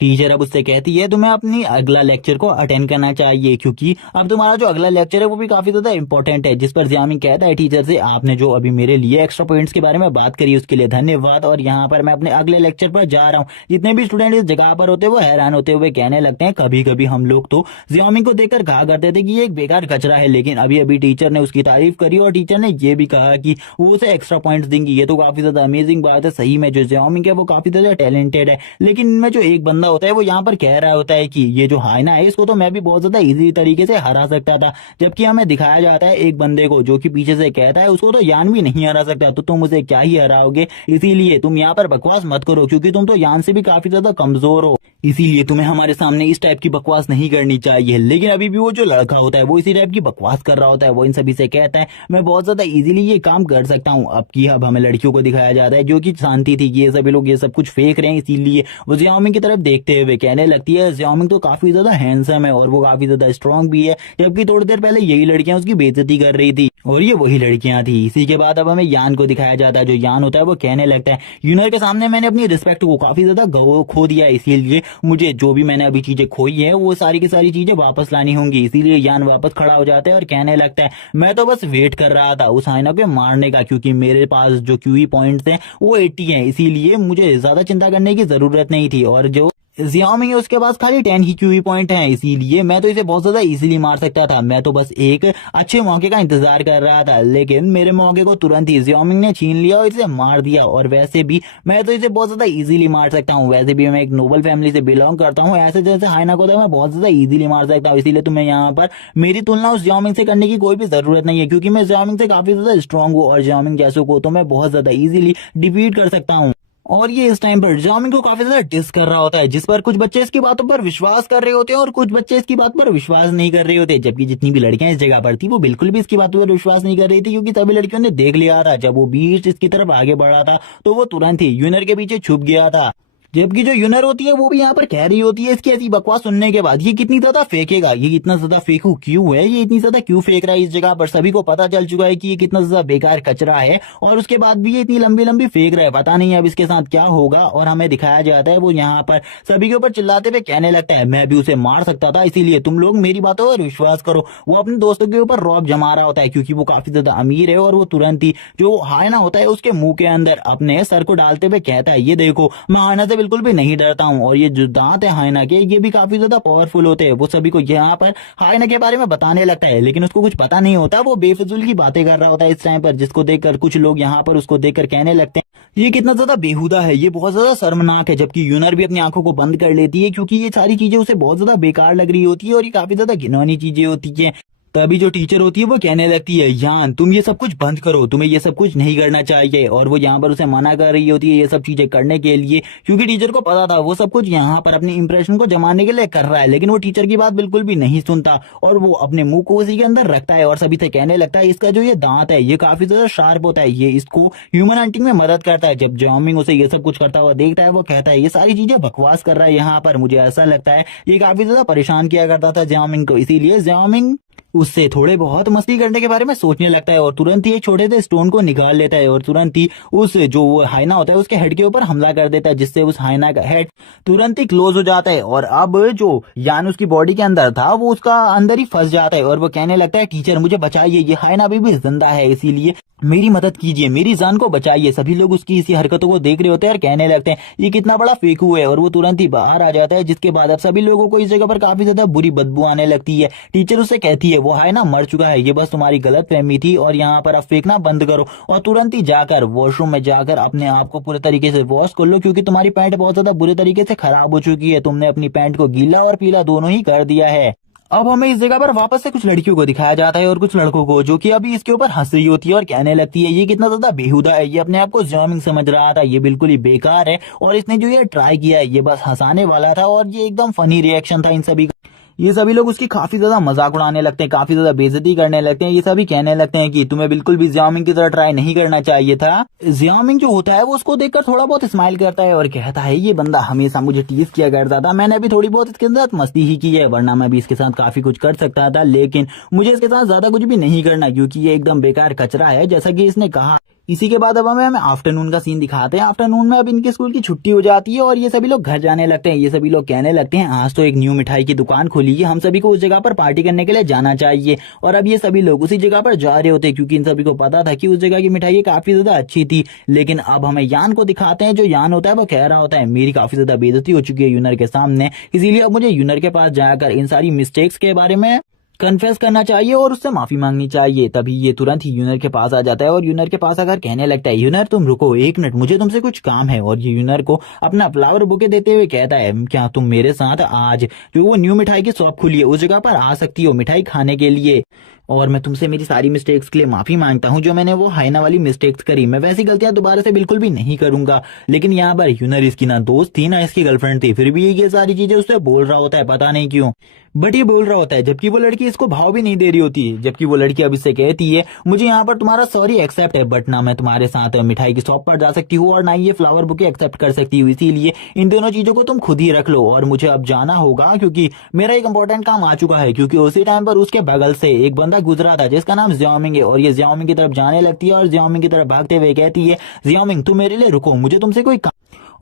टीचर अब उससे कहती है तुम्हें अपनी अगला लेक्चर को अटेंड करना चाहिए, क्योंकि अब तुम्हारा जो अगला लेक्चर है वो भी काफी ज्यादा इंपॉर्टेंट है। जिस पर जियाओमिंग कहता है टीचर से आपने जो अभी मेरे लिए एक्स्ट्रा पॉइंट्स के बारे में बात करी उसके लिए धन्यवाद, और यहाँ पर मैं अपने अगले लेक्चर पर जा रहा हूँ। जितने भी स्टूडेंट इस जगह पर होते हैं वो हैरान होते हुए कहने लगते हैं कभी कभी हम लोग तो जियाओमिंग को देखकर कहा करते थे कि ये एक बेकार कचरा है, लेकिन अभी अभी टीचर ने उसकी तारीफ करी और टीचर ने ये भी कहा कि वो उसे एक्स्ट्रा पॉइंट्स देंगी। ये तो काफी ज्यादा अमेजिंग बात है, सही में जो जियाओमिंग है वो काफी ज्यादा टैलेंटेड है। लेकिन इनमें जो एक बंदा बंदा होता है वो यहाँ पर कह रहा होता है कि ये जो हाइना है इसको तो मैं भी बहुत ज्यादा इजी तरीके से हरा सकता था, जबकि हमें दिखाया जाता है एक बंदे को जो कि पीछे से कहता है उसको तो यान भी नहीं हरा सकता, तो तुम उसे क्या ही हराओगे, इसीलिए तुम यहाँ पर बकवास मत करो क्योंकि तुम तो यान से भी काफी ज्यादा कमजोर हो, इसीलिए तुम्हें हमारे सामने इस टाइप की बकवास नहीं करनी चाहिए। लेकिन अभी भी वो जो लड़का होता है वो इसी टाइप की बकवास कर रहा होता है, वो इन सभी से कहता है मैं बहुत ज्यादा इजीली ये काम कर सकता हूँ। अब हमें लड़कियों को दिखाया जाता है जो कि शांति थी कि ये सभी लोग ये सब कुछ फेंक रहे हैं, इसीलिए वो जियाओमिंग की तरफ देखते हुए कहने लगती है जियाओमिंग तो काफी ज्यादा हैंडसम है और वो काफी ज्यादा स्ट्रांग भी है, जबकि थोड़ी देर पहले यही लड़कियां उसकी बेइज्जती कर रही थी और ये वही लड़कियां थी। इसी के बाद अब हमें यान को दिखाया जाता है, जो यान होता है वो कहने लगता है यूनर के सामने मैंने अपनी रिस्पेक्ट को काफी ज्यादा खो दिया है, इसीलिए मुझे जो भी मैंने अभी चीजें खोई है वो सारी की सारी चीजें वापस लानी होंगी। इसीलिए यान वापस खड़ा हो जाता है और कहने लगता है मैं तो बस वेट कर रहा था उस हाइना को मारने का, क्योंकि मेरे पास जो क्यूई पॉइंट्स हैं वो 80 हैं, इसीलिए मुझे ज्यादा चिंता करने की जरूरत नहीं थी, और जो जियाओमिंग है उसके पास खाली 10 ही क्यूई पॉइंट हैं, इसीलिए मैं तो इसे बहुत ज्यादा इजीली मार सकता था। मैं तो बस एक अच्छे मौके का इंतजार कर रहा था, लेकिन मेरे मौके को तुरंत ही जियाओमिंग ने छीन लिया और इसे मार दिया। और वैसे भी मैं तो इसे बहुत ज्यादा इजीली मार सकता हूँ, वैसे भी मैं एक नोबल फैमिली से बिलोंग करता हूँ, ऐसे जैसे हाइना को तो मैं बहुत ज्यादा इजीली मार सकता हूँ। इसीलिए तुम्हें यहाँ पर मेरी तुलना उस जियाओमिंग से करने की कोई भी जरूरत नहीं है, क्योंकि मैं जियाओमिंग से काफी ज्यादा स्ट्रांग हूँ और जियाओमिंग जैसों को तो मैं बहुत ज्यादा इजीली डिफीट कर सकता हूँ। और ये इस टाइम पर जियाओमिंग को काफी ज्यादा डिस कर रहा होता है, जिस पर कुछ बच्चे इसकी बातों पर विश्वास कर रहे होते हैं और कुछ बच्चे इसकी बात पर विश्वास नहीं कर रहे होते, जबकि जितनी भी लड़कियां इस जगह पर थी वो बिल्कुल भी इसकी बातों पर विश्वास नहीं कर रही थी, क्योंकि सभी लड़कियों ने देख लिया था जब वो बीच इसकी तरफ आगे बढ़ रहा था तो वो तुरंत ही यूनर के पीछे छुप गया था। जबकि जो यूनर होती है वो भी यहाँ पर कह रही होती है इसकी ऐसी बकवास सुनने के बाद ये कितनी ज्यादा फेंकेगा, ये इतना ज्यादा फेंकू क्यों है, ये इतनी ज्यादा क्यों फेंक रहा है इस जगह पर, सभी को पता चल चुका है कि ये कितना ज्यादा बेकार कचरा है और उसके बाद भी ये इतनी लंबी लंबी फेंक रहा है, पता नहीं अब इसके साथ क्या होगा। और हमें दिखाया जाता है वो यहाँ पर सभी के ऊपर चिल्लाते हुए कहने लगता है मैं भी उसे मार सकता था, इसीलिए तुम लोग मेरी बातों पर विश्वास करो। वो अपने दोस्तों के ऊपर रौब जमा रहा होता है क्योंकि वो काफी ज्यादा अमीर है, और वो तुरंत ही जो हायना होता है उसके मुंह के अंदर अपने सर को डालते हुए कहता है ये देखो मैं हायना से बिल्कुल भी नहीं डरता हूँ, और ये जो दांत है हाइना के ये भी काफी ज्यादा पावरफुल होते हैं। वो सभी को यहाँ पर हाइना के बारे में बताने लगता है, लेकिन उसको कुछ पता नहीं होता, वो बेफिजूल की बातें कर रहा होता है इस टाइम पर, जिसको देखकर कुछ लोग यहाँ पर उसको देखकर कहने लगते हैं ये कितना ज्यादा बेहुदा है, ये बहुत ज्यादा शर्मनाक है। जबकि यूनर भी अपनी आंखों को बंद कर लेती है क्योंकि ये सारी चीजें उसे बहुत ज्यादा बेकार लग रही होती है और ये काफी ज्यादा घिनौनी चीजें होती है। तभी जो टीचर होती है वो कहने लगती है यान तुम ये सब कुछ बंद करो, तुम्हें ये सब कुछ नहीं करना चाहिए, और वो यहाँ पर उसे मना कर रही होती है ये सब चीजें करने के लिए, क्योंकि टीचर को पता था वो सब कुछ यहाँ पर अपने इंप्रेशन को जमाने के लिए कर रहा है, लेकिन वो टीचर की बात बिल्कुल भी नहीं सुनता और वो अपने मुंह को उसी के अंदर रखता है और सभी से कहने लगता है इसका जो ये दांत है ये काफी ज्यादा शार्प होता है, ये इसको ह्यूमन हंटिंग में मदद करता है। जब जियाओमिंग उसे ये सब कुछ करता हुआ देखता है वो कहता है ये सारी चीजें बकवास कर रहा है यहाँ पर, मुझे ऐसा लगता है ये काफी ज्यादा परेशान किया करता था जियाओमिंग को, इसीलिए जियाओमिंग उससे थोड़े बहुत मस्ती करने के बारे में सोचने लगता है और तुरंत ही एक छोटे से स्टोन को निकाल लेता है और तुरंत ही उस जो हाइना होता है उसके हेड के ऊपर हमला कर देता है, जिससे उस हाइना का हेड तुरंत ही क्लोज हो जाता है। और अब जो यान उसकी बॉडी के अंदर था वो उसका अंदर ही फंस जाता है और वो कहने लगता है टीचर मुझे बचाइए, ये हाइना अभी भी जिंदा है, इसीलिए मेरी मदद कीजिए, मेरी जान को बचाइए। सभी लोग उसकी इसी हरकतों को देख रहे होते हैं और कहने लगते हैं ये कितना बड़ा फेंकू है, और वो तुरंत ही बाहर आ जाता है, जिसके बाद अब सभी लोगों को इस जगह पर काफी ज्यादा बुरी बदबू आने लगती है। टीचर उससे कहती है वो हाइना मर चुका है, ये बस तुम्हारी गलत फहमी थी और यहाँ पर अब फेंकना बंद करो और तुरंत ही जाकर वॉशरूम में जाकर अपने आप को पूरे तरीके से वॉश कर लो, क्योंकि तुम्हारी पैंट बहुत ज्यादा बुरे तरीके से खराब हो चुकी है, तुमने अपनी पैंट को गीला और पीला दोनों ही कर दिया है। अब हमें इस जगह पर वापस से कुछ लड़कियों को दिखाया जाता है और कुछ लड़कों को, जो कि अभी इसके ऊपर हंस रही होती है और कहने लगती है ये कितना ज्यादा बेहुदा है, ये अपने आप को जियाओमिंग समझ रहा था, ये बिल्कुल ही बेकार है और इसने जो ये ट्राई किया है ये बस हंसाने वाला था और ये एकदम फनी रिएक्शन था इन सभी का। ये सभी लोग उसकी काफी ज्यादा मजाक उड़ाने लगते हैं, काफी ज्यादा बेइज्जती करने लगते हैं। ये सभी कहने लगते हैं कि तुम्हें बिल्कुल भी जियाओमिंग की तरह ट्राई नहीं करना चाहिए था। जियाओमिंग जो होता है वो उसको देखकर थोड़ा बहुत स्माइल करता है और कहता है ये बंदा हमेशा मुझे टीज किया करता था, मैंने भी थोड़ी बहुत इसके साथ मस्ती ही की है, वरना मैं भी इसके साथ काफी कुछ कर सकता था, लेकिन मुझे इसके साथ ज्यादा कुछ भी नहीं करना क्योंकि ये एकदम बेकार कचरा है, जैसा कि इसने कहा। इसी के बाद अब हमें आफ्टरनून का सीन दिखाते हैं। आफ्टरनून में अब इनके स्कूल की छुट्टी हो जाती है और ये सभी लोग घर जाने लगते हैं। ये सभी लोग कहने लगते हैं आज तो एक न्यू मिठाई की दुकान खुली है, हम सभी को उस जगह पर पार्टी करने के लिए जाना चाहिए। और अब ये सभी लोग उसी जगह पर जा रहे होते हैं क्योंकि इन सभी को पता था कि उस जगह की मिठाई काफी ज्यादा अच्छी थी। लेकिन अब हमें यान को दिखाते हैं। जो यान होता है वो कह रहा होता है मेरी काफी ज्यादा बेइज्जती हो चुकी है यूनर के सामने, इसीलिए अब मुझे यूनर के पास जाकर इन सारी मिस्टेक्स के बारे में कन्फेस करना चाहिए और उससे माफी मांगनी चाहिए। तभी ये तुरंत ही यूनर के पास आ जाता है और यूनर के पास आकर कहने लगता है, यूनर तुम रुको एक मिनट, मुझे तुमसे कुछ काम है। और ये यूनर को अपना फ्लावर बुके देते हुए कहता है, क्या तुम मेरे साथ आज जो वो न्यू मिठाई की शॉप खुली है उस जगह पर आ सकती हो मिठाई खाने के लिए। और मैं तुमसे मेरी सारी मिस्टेक्स के लिए माफी मांगता हूँ, जो मैंने वो हाइना वाली मिस्टेक्स करी, मैं वैसी गलतियां दोबारा से बिल्कुल भी नहीं करूंगा। लेकिन यहाँ पर यूनर इसकी ना दोस्त थी ना इसकी गर्लफ्रेंड थी, फिर भी ये सारी चीजें उससे बोल रहा होता है, पता नहीं क्यों बट ये बोल रहा होता है, जबकि वो लड़की इसको भाव भी नहीं दे रही होती है। जबकि वो लड़की अब इससे कहती है, मुझे यहाँ पर तुम्हारा सॉरी एक्सेप्ट है, बट ना मैं तुम्हारे साथ मिठाई की शॉप पर जा सकती हूँ और ना ये फ्लावर बुके एक्सेप्ट कर सकती हूँ, इसीलिए इन दोनों चीजों को तुम खुद ही रख लो और मुझे अब जाना होगा क्योंकि मेरा एक इंपॉर्टेंट काम आ चुका है। क्योंकि उसी टाइम पर उसके बगल से एक बंदा गुजरा था जिसका नाम जियाओमिंग है और ये जियाओमिंग की तरफ जाने लगती है और जियाओमिंग की तरफ भागते हुए कहती है, जियाओमिंग तुम मेरे लिए रुको, मुझे तुमसे कोई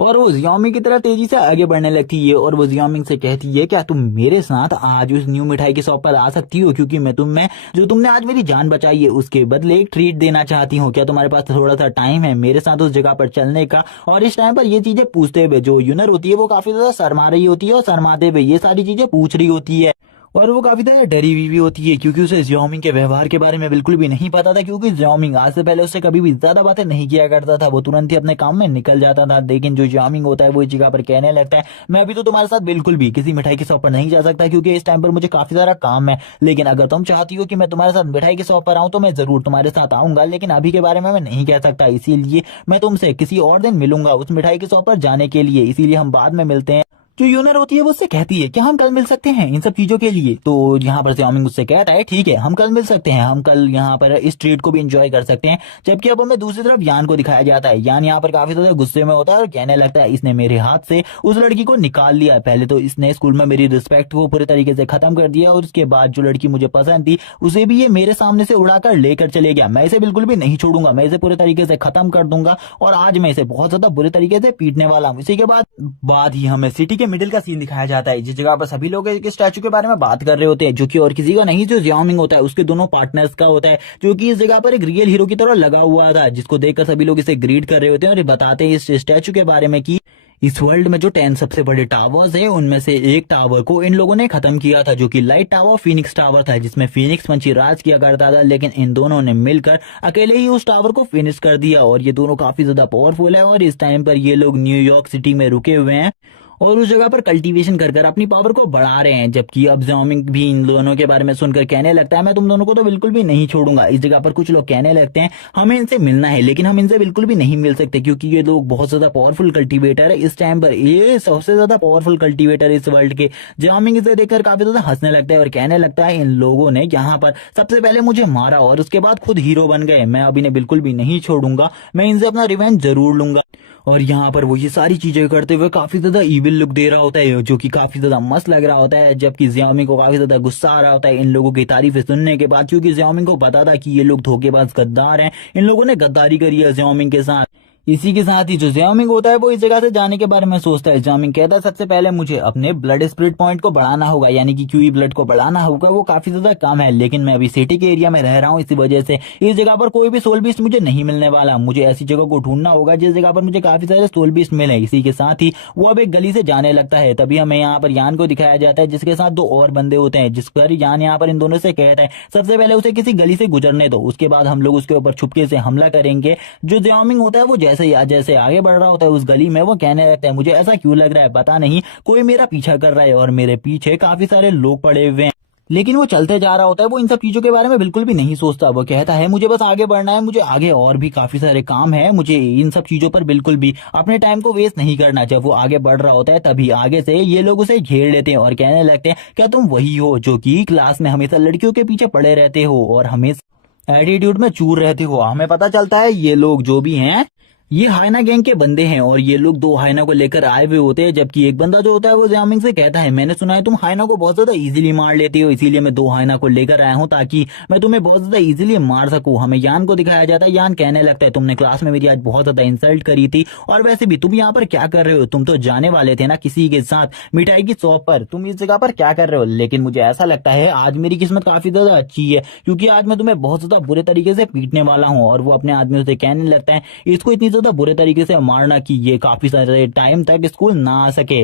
और वो जियाओमिंग की तरफ तेजी से आगे बढ़ने लगती है और वो जियाओमिंग से कहती है, क्या तुम मेरे साथ आज उस न्यू मिठाई की शॉप पर आ सकती हो, क्योंकि मैं तुम्हें जो तुमने आज मेरी जान बचाई है उसके बदले एक ट्रीट देना चाहती हूँ। क्या तुम्हारे पास थोड़ा सा टाइम है मेरे साथ उस जगह पर चलने का। और इस टाइम पर ये चीजें पूछते हुए जो यूनर होती है वो काफी ज्यादा शर्मा रही होती है और शर्माते हुए ये सारी चीजें पूछ रही होती है और वो काफी ज्यादा डरी हुई भी होती है क्योंकि उसे जियाओमिंग के व्यवहार के बारे में बिल्कुल भी नहीं पता था। क्योंकि जियाओमिंग आज से पहले उससे कभी भी ज्यादा बातें नहीं किया करता था, वो तुरंत ही अपने काम में निकल जाता था। लेकिन जो जियाओमिंग होता है वो इस जगह पर कहने लगता है, मैं अभी तो तुम्हारे साथ बिल्कुल भी किसी मिठाई की शॉप पर नहीं जा सकता क्योंकि इस टाइम पर मुझे काफी सारा काम है। लेकिन अगर तुम चाहती हो कि मैं तुम्हारे साथ मिठाई की शॉप पर आऊं तो मैं जरूर तुम्हारे साथ आऊंगा, लेकिन अभी के बारे में मैं नहीं कह सकता, इसीलिए मैं तुमसे किसी और दिन मिलूंगा उस मिठाई की शॉप पर जाने के लिए, इसीलिए हम बाद में मिलते हैं। जो यूनर होती है वो उससे कहती है, क्या हम कल मिल सकते हैं इन सब चीजों के लिए। तो यहाँ पर जियाओमिंग उससे कहता है, ठीक है हम कल मिल सकते हैं, हम कल यहाँ पर इस ट्रीट को भी एंजॉय कर सकते हैं। जबकि अब हमें दूसरी तरफ यान को दिखाया जाता है। यान यहाँ पर काफी ज्यादा गुस्से में होता है और कहने लगता है, इसने मेरे हाथ से उस लड़की को निकाल लिया। पहले तो इसने स्कूल में मेरी रिस्पेक्ट को पूरे तरीके से खत्म कर दिया और उसके बाद जो लड़की मुझे पसंद थी उसे भी ये मेरे सामने से उड़ाकर लेकर चले गया। मैं इसे बिल्कुल भी नहीं छोड़ूंगा, मैं इसे पूरे तरीके से खत्म कर दूंगा और आज मैं इसे बहुत ज्यादा बुरे तरीके से पीटने वाला हूँ। इसी के बाद ही हमें सिटी के मिडिल का सीन दिखाया जाता है जिस जगह पर सभी लोग एक स्टैचू के बारे में बात कर रहे होते हैं, जो कि और किसी का नहीं, जो जियाओमिंग होता है उसके दोनों पार्टनर्स का होता है, जो कि इस जगह पर एक रियल हीरो की तरह लगा हुआ था, जिसको देखकर सभी लोग इसे ग्रीट कर रहे होते हैं और ये बताते हैं इस स्टैचू के बारे में कि इस वर्ल्ड में जो 10 सबसे बड़े टावर्स हैं उनमें से एक टावर को इन लोगों ने खत्म किया था, जो कि लाइट टावर फीनिक्स टावर था, जिसमें फीनिक्स पंछी राज किया करता था। लेकिन इन दोनों ने मिलकर अकेले ही उस टावर को फिनिश कर दिया और ये दोनों काफी ज्यादा पावरफुल है और इस टाइम पर ये लोग न्यूयॉर्क सिटी में रुके हुए हैं और उस जगह पर कल्टीवेशन कर कर अपनी पावर को बढ़ा रहे हैं। जबकि अब जियाओमिंग भी इन दोनों के बारे में सुनकर कहने लगता है, मैं तुम दोनों को तो बिल्कुल भी नहीं छोड़ूंगा। इस जगह पर कुछ लोग कहने लगते हैं, हमें इनसे मिलना है लेकिन हम इनसे बिल्कुल भी नहीं मिल सकते क्योंकि ये लोग बहुत ज्यादा पावरफुल कल्टीवेटर है। इस टाइम पर ये सबसे ज्यादा पावरफुल कल्टीवेटर इस वर्ल्ड के। जियाओमिंग इसे देखकर काफी ज्यादा हंसने लगता है और कहने लगता है, इन लोगों ने यहाँ पर सबसे पहले मुझे मारा और उसके बाद खुद हीरो बन गए, मैं अब इन्हें बिल्कुल भी नहीं छोड़ूंगा, मैं इनसे अपना रिवेंज जरूर लूंगा। और यहाँ पर वो ये सारी चीजें करते हुए काफी ज्यादा इविल लुक दे रहा होता है, जो कि काफी ज्यादा मस्त लग रहा होता है। जबकि जियाओमिंग को काफी ज्यादा गुस्सा आ रहा होता है इन लोगों की तारीफें सुनने के बाद, क्योंकि जियाओमिंग को पता था कि ये लोग धोखेबाज गद्दार हैं, इन लोगों ने गद्दारी करी है जियाओमिंग के साथ। इसी के साथ ही जो जियाओमिंग होता है वो इस जगह से जाने के बारे में सोचता है। जियाओमिंग कहता है, सबसे पहले मुझे अपने ब्लड स्पिरिट पॉइंट को बढ़ाना होगा, यानी कि क्यूई ब्लड को बढ़ाना होगा, वो काफी ज्यादा कम है। लेकिन मैं अभी सिटी के एरिया में रह रहा हूँ, इसी वजह से इस जगह पर कोई भी सोल बीस्ट मुझे नहीं मिलने वाला। मुझे ऐसी जगह को ढूंढना होगा जिस जगह पर मुझे काफी सारे सोल बीस्ट मिले। इसी के साथ ही वो अब एक गली से जाने लगता है। तभी हमें यहाँ पर यान को दिखाया जाता है जिसके साथ दो और बंदे होते हैं, जिस पर यान यहाँ पर इन दोनों से कहता है, सबसे पहले उसे किसी गली से गुजरने दो, उसके बाद हम लोग उसके ऊपर छुपके से हमला करेंगे। जो जियाओमिंग होता है वो जैसे आगे बढ़ रहा होता है उस गली में, वो कहने लगता है, मुझे ऐसा क्यों लग रहा है पता नहीं, कोई मेरा पीछा कर रहा है और मेरे पीछे काफी सारे लोग पड़े हुए हैं। लेकिन वो चलते जा रहा होता है, वो इन सब चीजों के बारे में बिल्कुल भी नहीं सोचता। वो कहता है, मुझे बस आगे बढ़ना है, मुझे आगे और भी काफी सारे काम है, मुझे इन सब चीजों पर बिल्कुल भी अपने टाइम को वेस्ट नहीं करना। जब वो आगे बढ़ रहा होता है तभी आगे से ये लोग उसे घेर लेते हैं और कहने लगते हैं, क्या तुम वही हो जो कि क्लास में हमेशा लड़कियों के पीछे पड़े रहते हो और हमेशा एटीट्यूड में चूर रहते हो। हमें पता चलता है ये लोग जो भी हैं ये हाइना गैंग के बंदे हैं और ये लोग दो हाइना को लेकर आए हुए होते हैं। जबकि एक बंदा जो होता है वो जियाओमिंग से कहता है, मैंने सुना है तुम हाइना को बहुत ज्यादा इजीली मार लेती हो, इसीलिए मैं दो हाइना को लेकर आया हूं ताकि मैं तुम्हें बहुत ज्यादा इजीली मार सकूं। हमें यान को दिखाया जाता है। यान कहने लगता है, तुमने क्लास में मेरी आज बहुत ज्यादा इंसल्ट करी थी और वैसे भी तुम यहाँ पर क्या कर रहे हो, तुम तो जाने वाले थे ना किसी के साथ मिठाई की शॉप पर, तुम इस जगह पर क्या कर रहे हो। लेकिन मुझे ऐसा लगता है आज मेरी किस्मत काफी ज्यादा अच्छी है क्योंकि आज मैं तुम्हें बहुत ज्यादा बुरे तरीके से पीटने वाला हूँ। और वो अपने आदमियों से कहने लगता है, इसको इतनी ज्यादा बुरे तरीके से मारना कि ये काफी सारे टाइम तक स्कूल ना आ सके।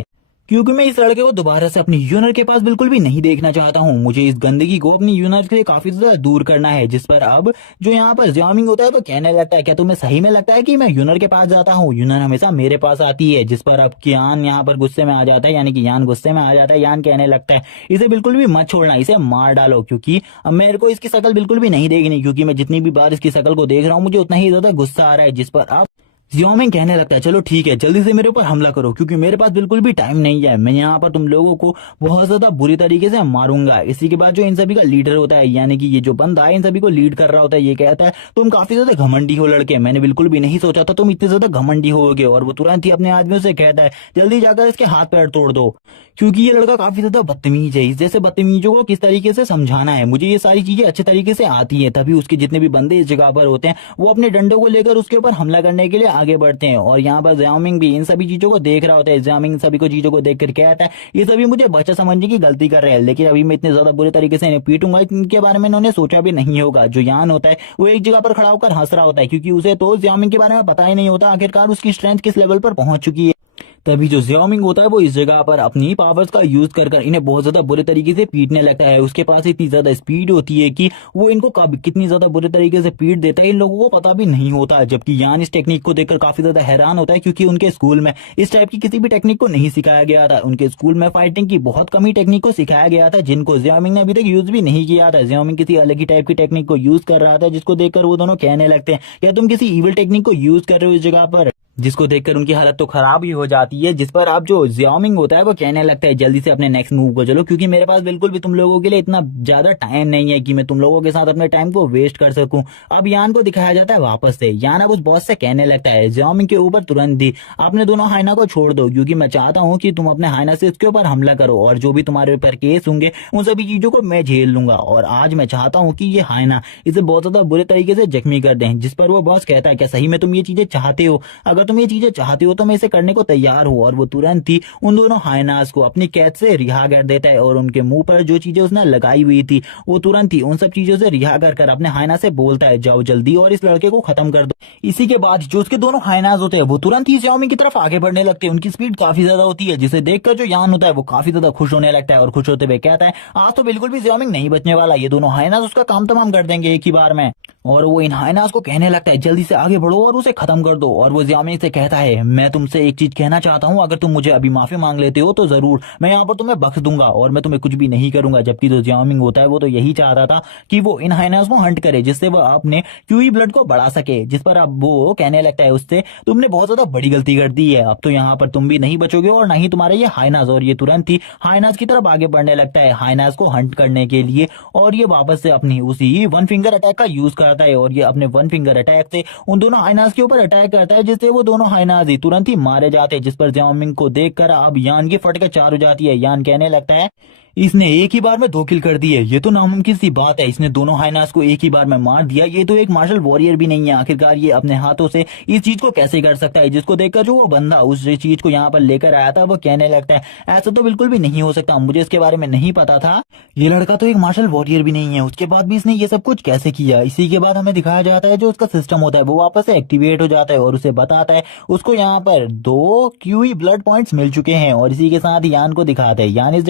क्योंकि मैं इस लड़के को दोबारा से अपनी यूनिट के पास बिल्कुल भी नहीं देखना चाहता हूँ। मुझे इस गंदगी को अपनी यूनिट से काफी ज्यादा दूर करना है। जिस पर अब जो यहाँ पर जामिंग होता है वो कहने लगता है, क्या तुम्हें सही में लगता है कि मैं यूनिट के पास जाता हूँ? यूनिट हमेशा मेरे पास आती है। जिस पर अब यान यहाँ पर गुस्से में आ जाता है, यानी कि यान गुस्से में आ जाता है। यान कहने लगता है इसे बिल्कुल भी मत छोड़ना, इसे मार डालो, क्योंकि अब मेरे को इसकी शक्ल बिल्कुल भी नहीं देखनी, क्योंकि मैं जितनी भी बार इसकी शक्ल को देख रहा हूँ मुझे उतना ही ज्यादा गुस्सा आ रहा है। जिस पर अब जियोमिंग कहने लगता है चलो ठीक है, जल्दी से मेरे ऊपर हमला करो, क्योंकि मेरे पास बिल्कुल भी टाइम नहीं है। मैं यहाँ पर तुम लोगों को बहुत ज्यादा बुरी तरीके से मारूंगा। इसी के बाद जो इन सभी का लीडर होता है, यानी कि ये जो बंदा है इन सभी को लीड कर रहा होता है, ये कहता है तुम काफी ज्यादा घमंडी हो लड़के, मैंने बिल्कुल भी नहीं सोचा था तुम इतने ज्यादा घमंडी होगे। और वो तुरंत ही अपने आदमियों से कहता है जल्दी जाकर इसके हाथ पैर तोड़ दो, क्योंकि ये लड़का काफी ज्यादा बदतमीज है। इस जैसे बदतमीजों को किस तरीके से समझाना है, मुझे ये सारी चीजें अच्छे तरीके से आती है। तभी उसके जितने भी बंदे इस जगह पर होते हैं वो अपने डंडों को लेकर उसके ऊपर हमला करने के लिए आगे बढ़ते हैं। और यहाँ पर ज़ियाओमिंग भी इन सभी चीजों को देख रहा होता है। ज़ियाओमिंग सभी को चीजों को देख कर कहता है ये सभी मुझे बच्चा समझने की गलती कर रहे हैं, लेकिन अभी मैं इतने ज्यादा बुरे तरीके से इन्हें पीटूंगा इनके बारे में इन्होंने सोचा भी नहीं होगा। जो यान होता है वो एक जगह पर खड़ा होकर हंस रहा होता है, क्योंकि उसे तो ज़ियाओमिंग के बारे में पता ही नहीं होता आखिरकार उसकी स्ट्रेंथ किस लेवल पर पहुंच चुकी है। तभी जो ज़ियाओमिंग होता है वो इस जगह पर अपनी पावर्स का यूज कर इन्हें बहुत ज्यादा बुरे तरीके से पीटने लगता है। उसके पास इतनी ज्यादा स्पीड होती है कि वो इनको कब कितनी ज्यादा बुरे तरीके से पीट देता है इन लोगों को पता भी नहीं होता। जबकि यान इस टेक्निक को देखकर काफी ज्यादा हैरान होता है, क्योंकि उनके स्कूल में इस टाइप की किसी भी टेक्निक को नहीं सिखाया गया था। उनके स्कूल में फाइटिंग की बहुत कम ही टेक्निक को सिखाया गया था, जिनको ज़ियाओमिंग ने अभी तक यूज भी नहीं किया था। ज़ियाओमिंग किसी अलग ही टाइप की टेक्निक को यूज कर रहा था, जिसको देखकर वो दोनों कहने लगते हैं क्या तुम किसी इविल टेक्निक को यूज कर रहे हो इस जगह पर, जिसको देखकर उनकी हालत तो खराब ही हो जाती है। जिस पर अब जो ज़ियाओमिंग होता है वो कहने लगता है जल्दी से अपने नेक्स्ट मूव को चलो, क्योंकि मेरे पास बिल्कुल भी तुम लोगों के लिए इतना ज्यादा टाइम नहीं है कि मैं तुम लोगों के साथ अपने टाइम को वेस्ट कर सकूं। अब यान को दिखाया जाता है वापस से। यान अब उस बॉस से कहने लगता है ज़ियाओमिंग के ऊपर तुरंत ही अपने दोनों हाइना को छोड़ दो, क्योंकि मैं चाहता हूँ कि तुम अपने हाइना से इसके ऊपर हमला करो और जो भी तुम्हारे ऊपर केस होंगे उन सभी चीजों को मैं झेल लूंगा। और आज मैं चाहता हूँ कि ये हाइना इसे बहुत ज्यादा बुरे तरीके से जख्मी कर दें। जिस पर वो बॉस कहता है क्या सही में तुम ये चीजें चाहते हो? अगर तुम ये चीजें चाहते हो तो मैं इसे करने को तैयार हूँ। और वो तुरंत ही उन दोनों हाइनास को अपनी कैद से रिहा कर देता है और उनके मुंह पर जो चीजें उसने लगाई हुई थी वो तुरंत ही उन सब चीजों से रिहा कर अपने हाइना से बोलता है जाओ जल्दी और इस लड़के को खत्म कर दो। इसी के बाद जो उसके दोनों हाइनास होते हैं वो तुरंत ही ज़ियाओमिंग की तरफ आगे बढ़ने लगते हैं। उनकी स्पीड काफी ज्यादा होती है, जिसे देखकर जो यान होता है वो काफी ज्यादा खुश होने लगता है और खुश होते हुए कहता है आज तो बिल्कुल भी ज़ियाओमिंग नहीं बचने वाला, ये दोनों हाइनास उसका काम तमाम कर देंगे एक ही बार में। और वो इन हाइनास को कहने लगता है जल्दी से आगे बढ़ो और उसे खत्म कर दो। और वो ज़ियाओमिंग से कहता है मैं तुमसे एक चीज कहना चाहता हूँ, अगर तुम मुझे अभी माफी मांग लेते हो तो जरूर मैं यहाँ पर तुम्हें बख्श दूंगा और मैं तुम्हें कुछ भी नहीं करूंगा। जबकि जो ज़ियाओमिंग होता है वो तो यही चाहता था कि वो इन हाइनास को हंट करे, जिससे वो अपने क्यूई ब्लड को बढ़ा सके। जिस पर अब वो कहने लगता है उससे तुमने बहुत ज्यादा बड़ी गलती कर दी है, अब तो यहाँ पर तुम भी नहीं बचोगे और ना ही तुम्हारे ये हाइनास। और ये तुरंत ही हाइनास की तरफ आगे बढ़ने लगता है हाइनास को हंट करने के लिए। और ये वापस से अपनी उसी वन फिंगर अटैक का यूज करता है और ये अपने वन फिंगर अटैक से उन दोनों हाइनास के ऊपर अटैक करता है, जिससे वो दोनों हाइनास ही तुरंत ही मारे जाते हैं। जिस पर ज़ियाओमिंग को देखकर अब यान की फटकर चार हो जाती है। यान कहने लगता है इसने एक ही बार में 2 किल कर दी है, ये तो नामुमकिन सी बात है, इसने दोनों हाइनास को एक ही बार में मार दिया, ये तो एक मार्शल वॉरियर भी नहीं है, आखिरकार ये अपने हाथों से इस चीज को कैसे कर सकता है। जिसको देखकर जो वो बंदा उस चीज को यहाँ पर लेकर आया था वो कहने लगता है ऐसा तो बिल्कुल भी नहीं हो सकता, मुझे इसके बारे में नहीं पता था, ये लड़का तो एक मार्शल वॉरियर भी नहीं है, उसके बाद भी इसने ये सब कुछ कैसे किया। इसी के बाद हमें दिखाया जाता है जो उसका सिस्टम होता है वो वापस से एक्टिवेट हो जाता है और उसे बताता है उसको यहाँ पर 2 क्यूई ब्लड पॉइंट्स मिल चुके हैं। और इसी के साथ यान को दिखाते हैं यान इस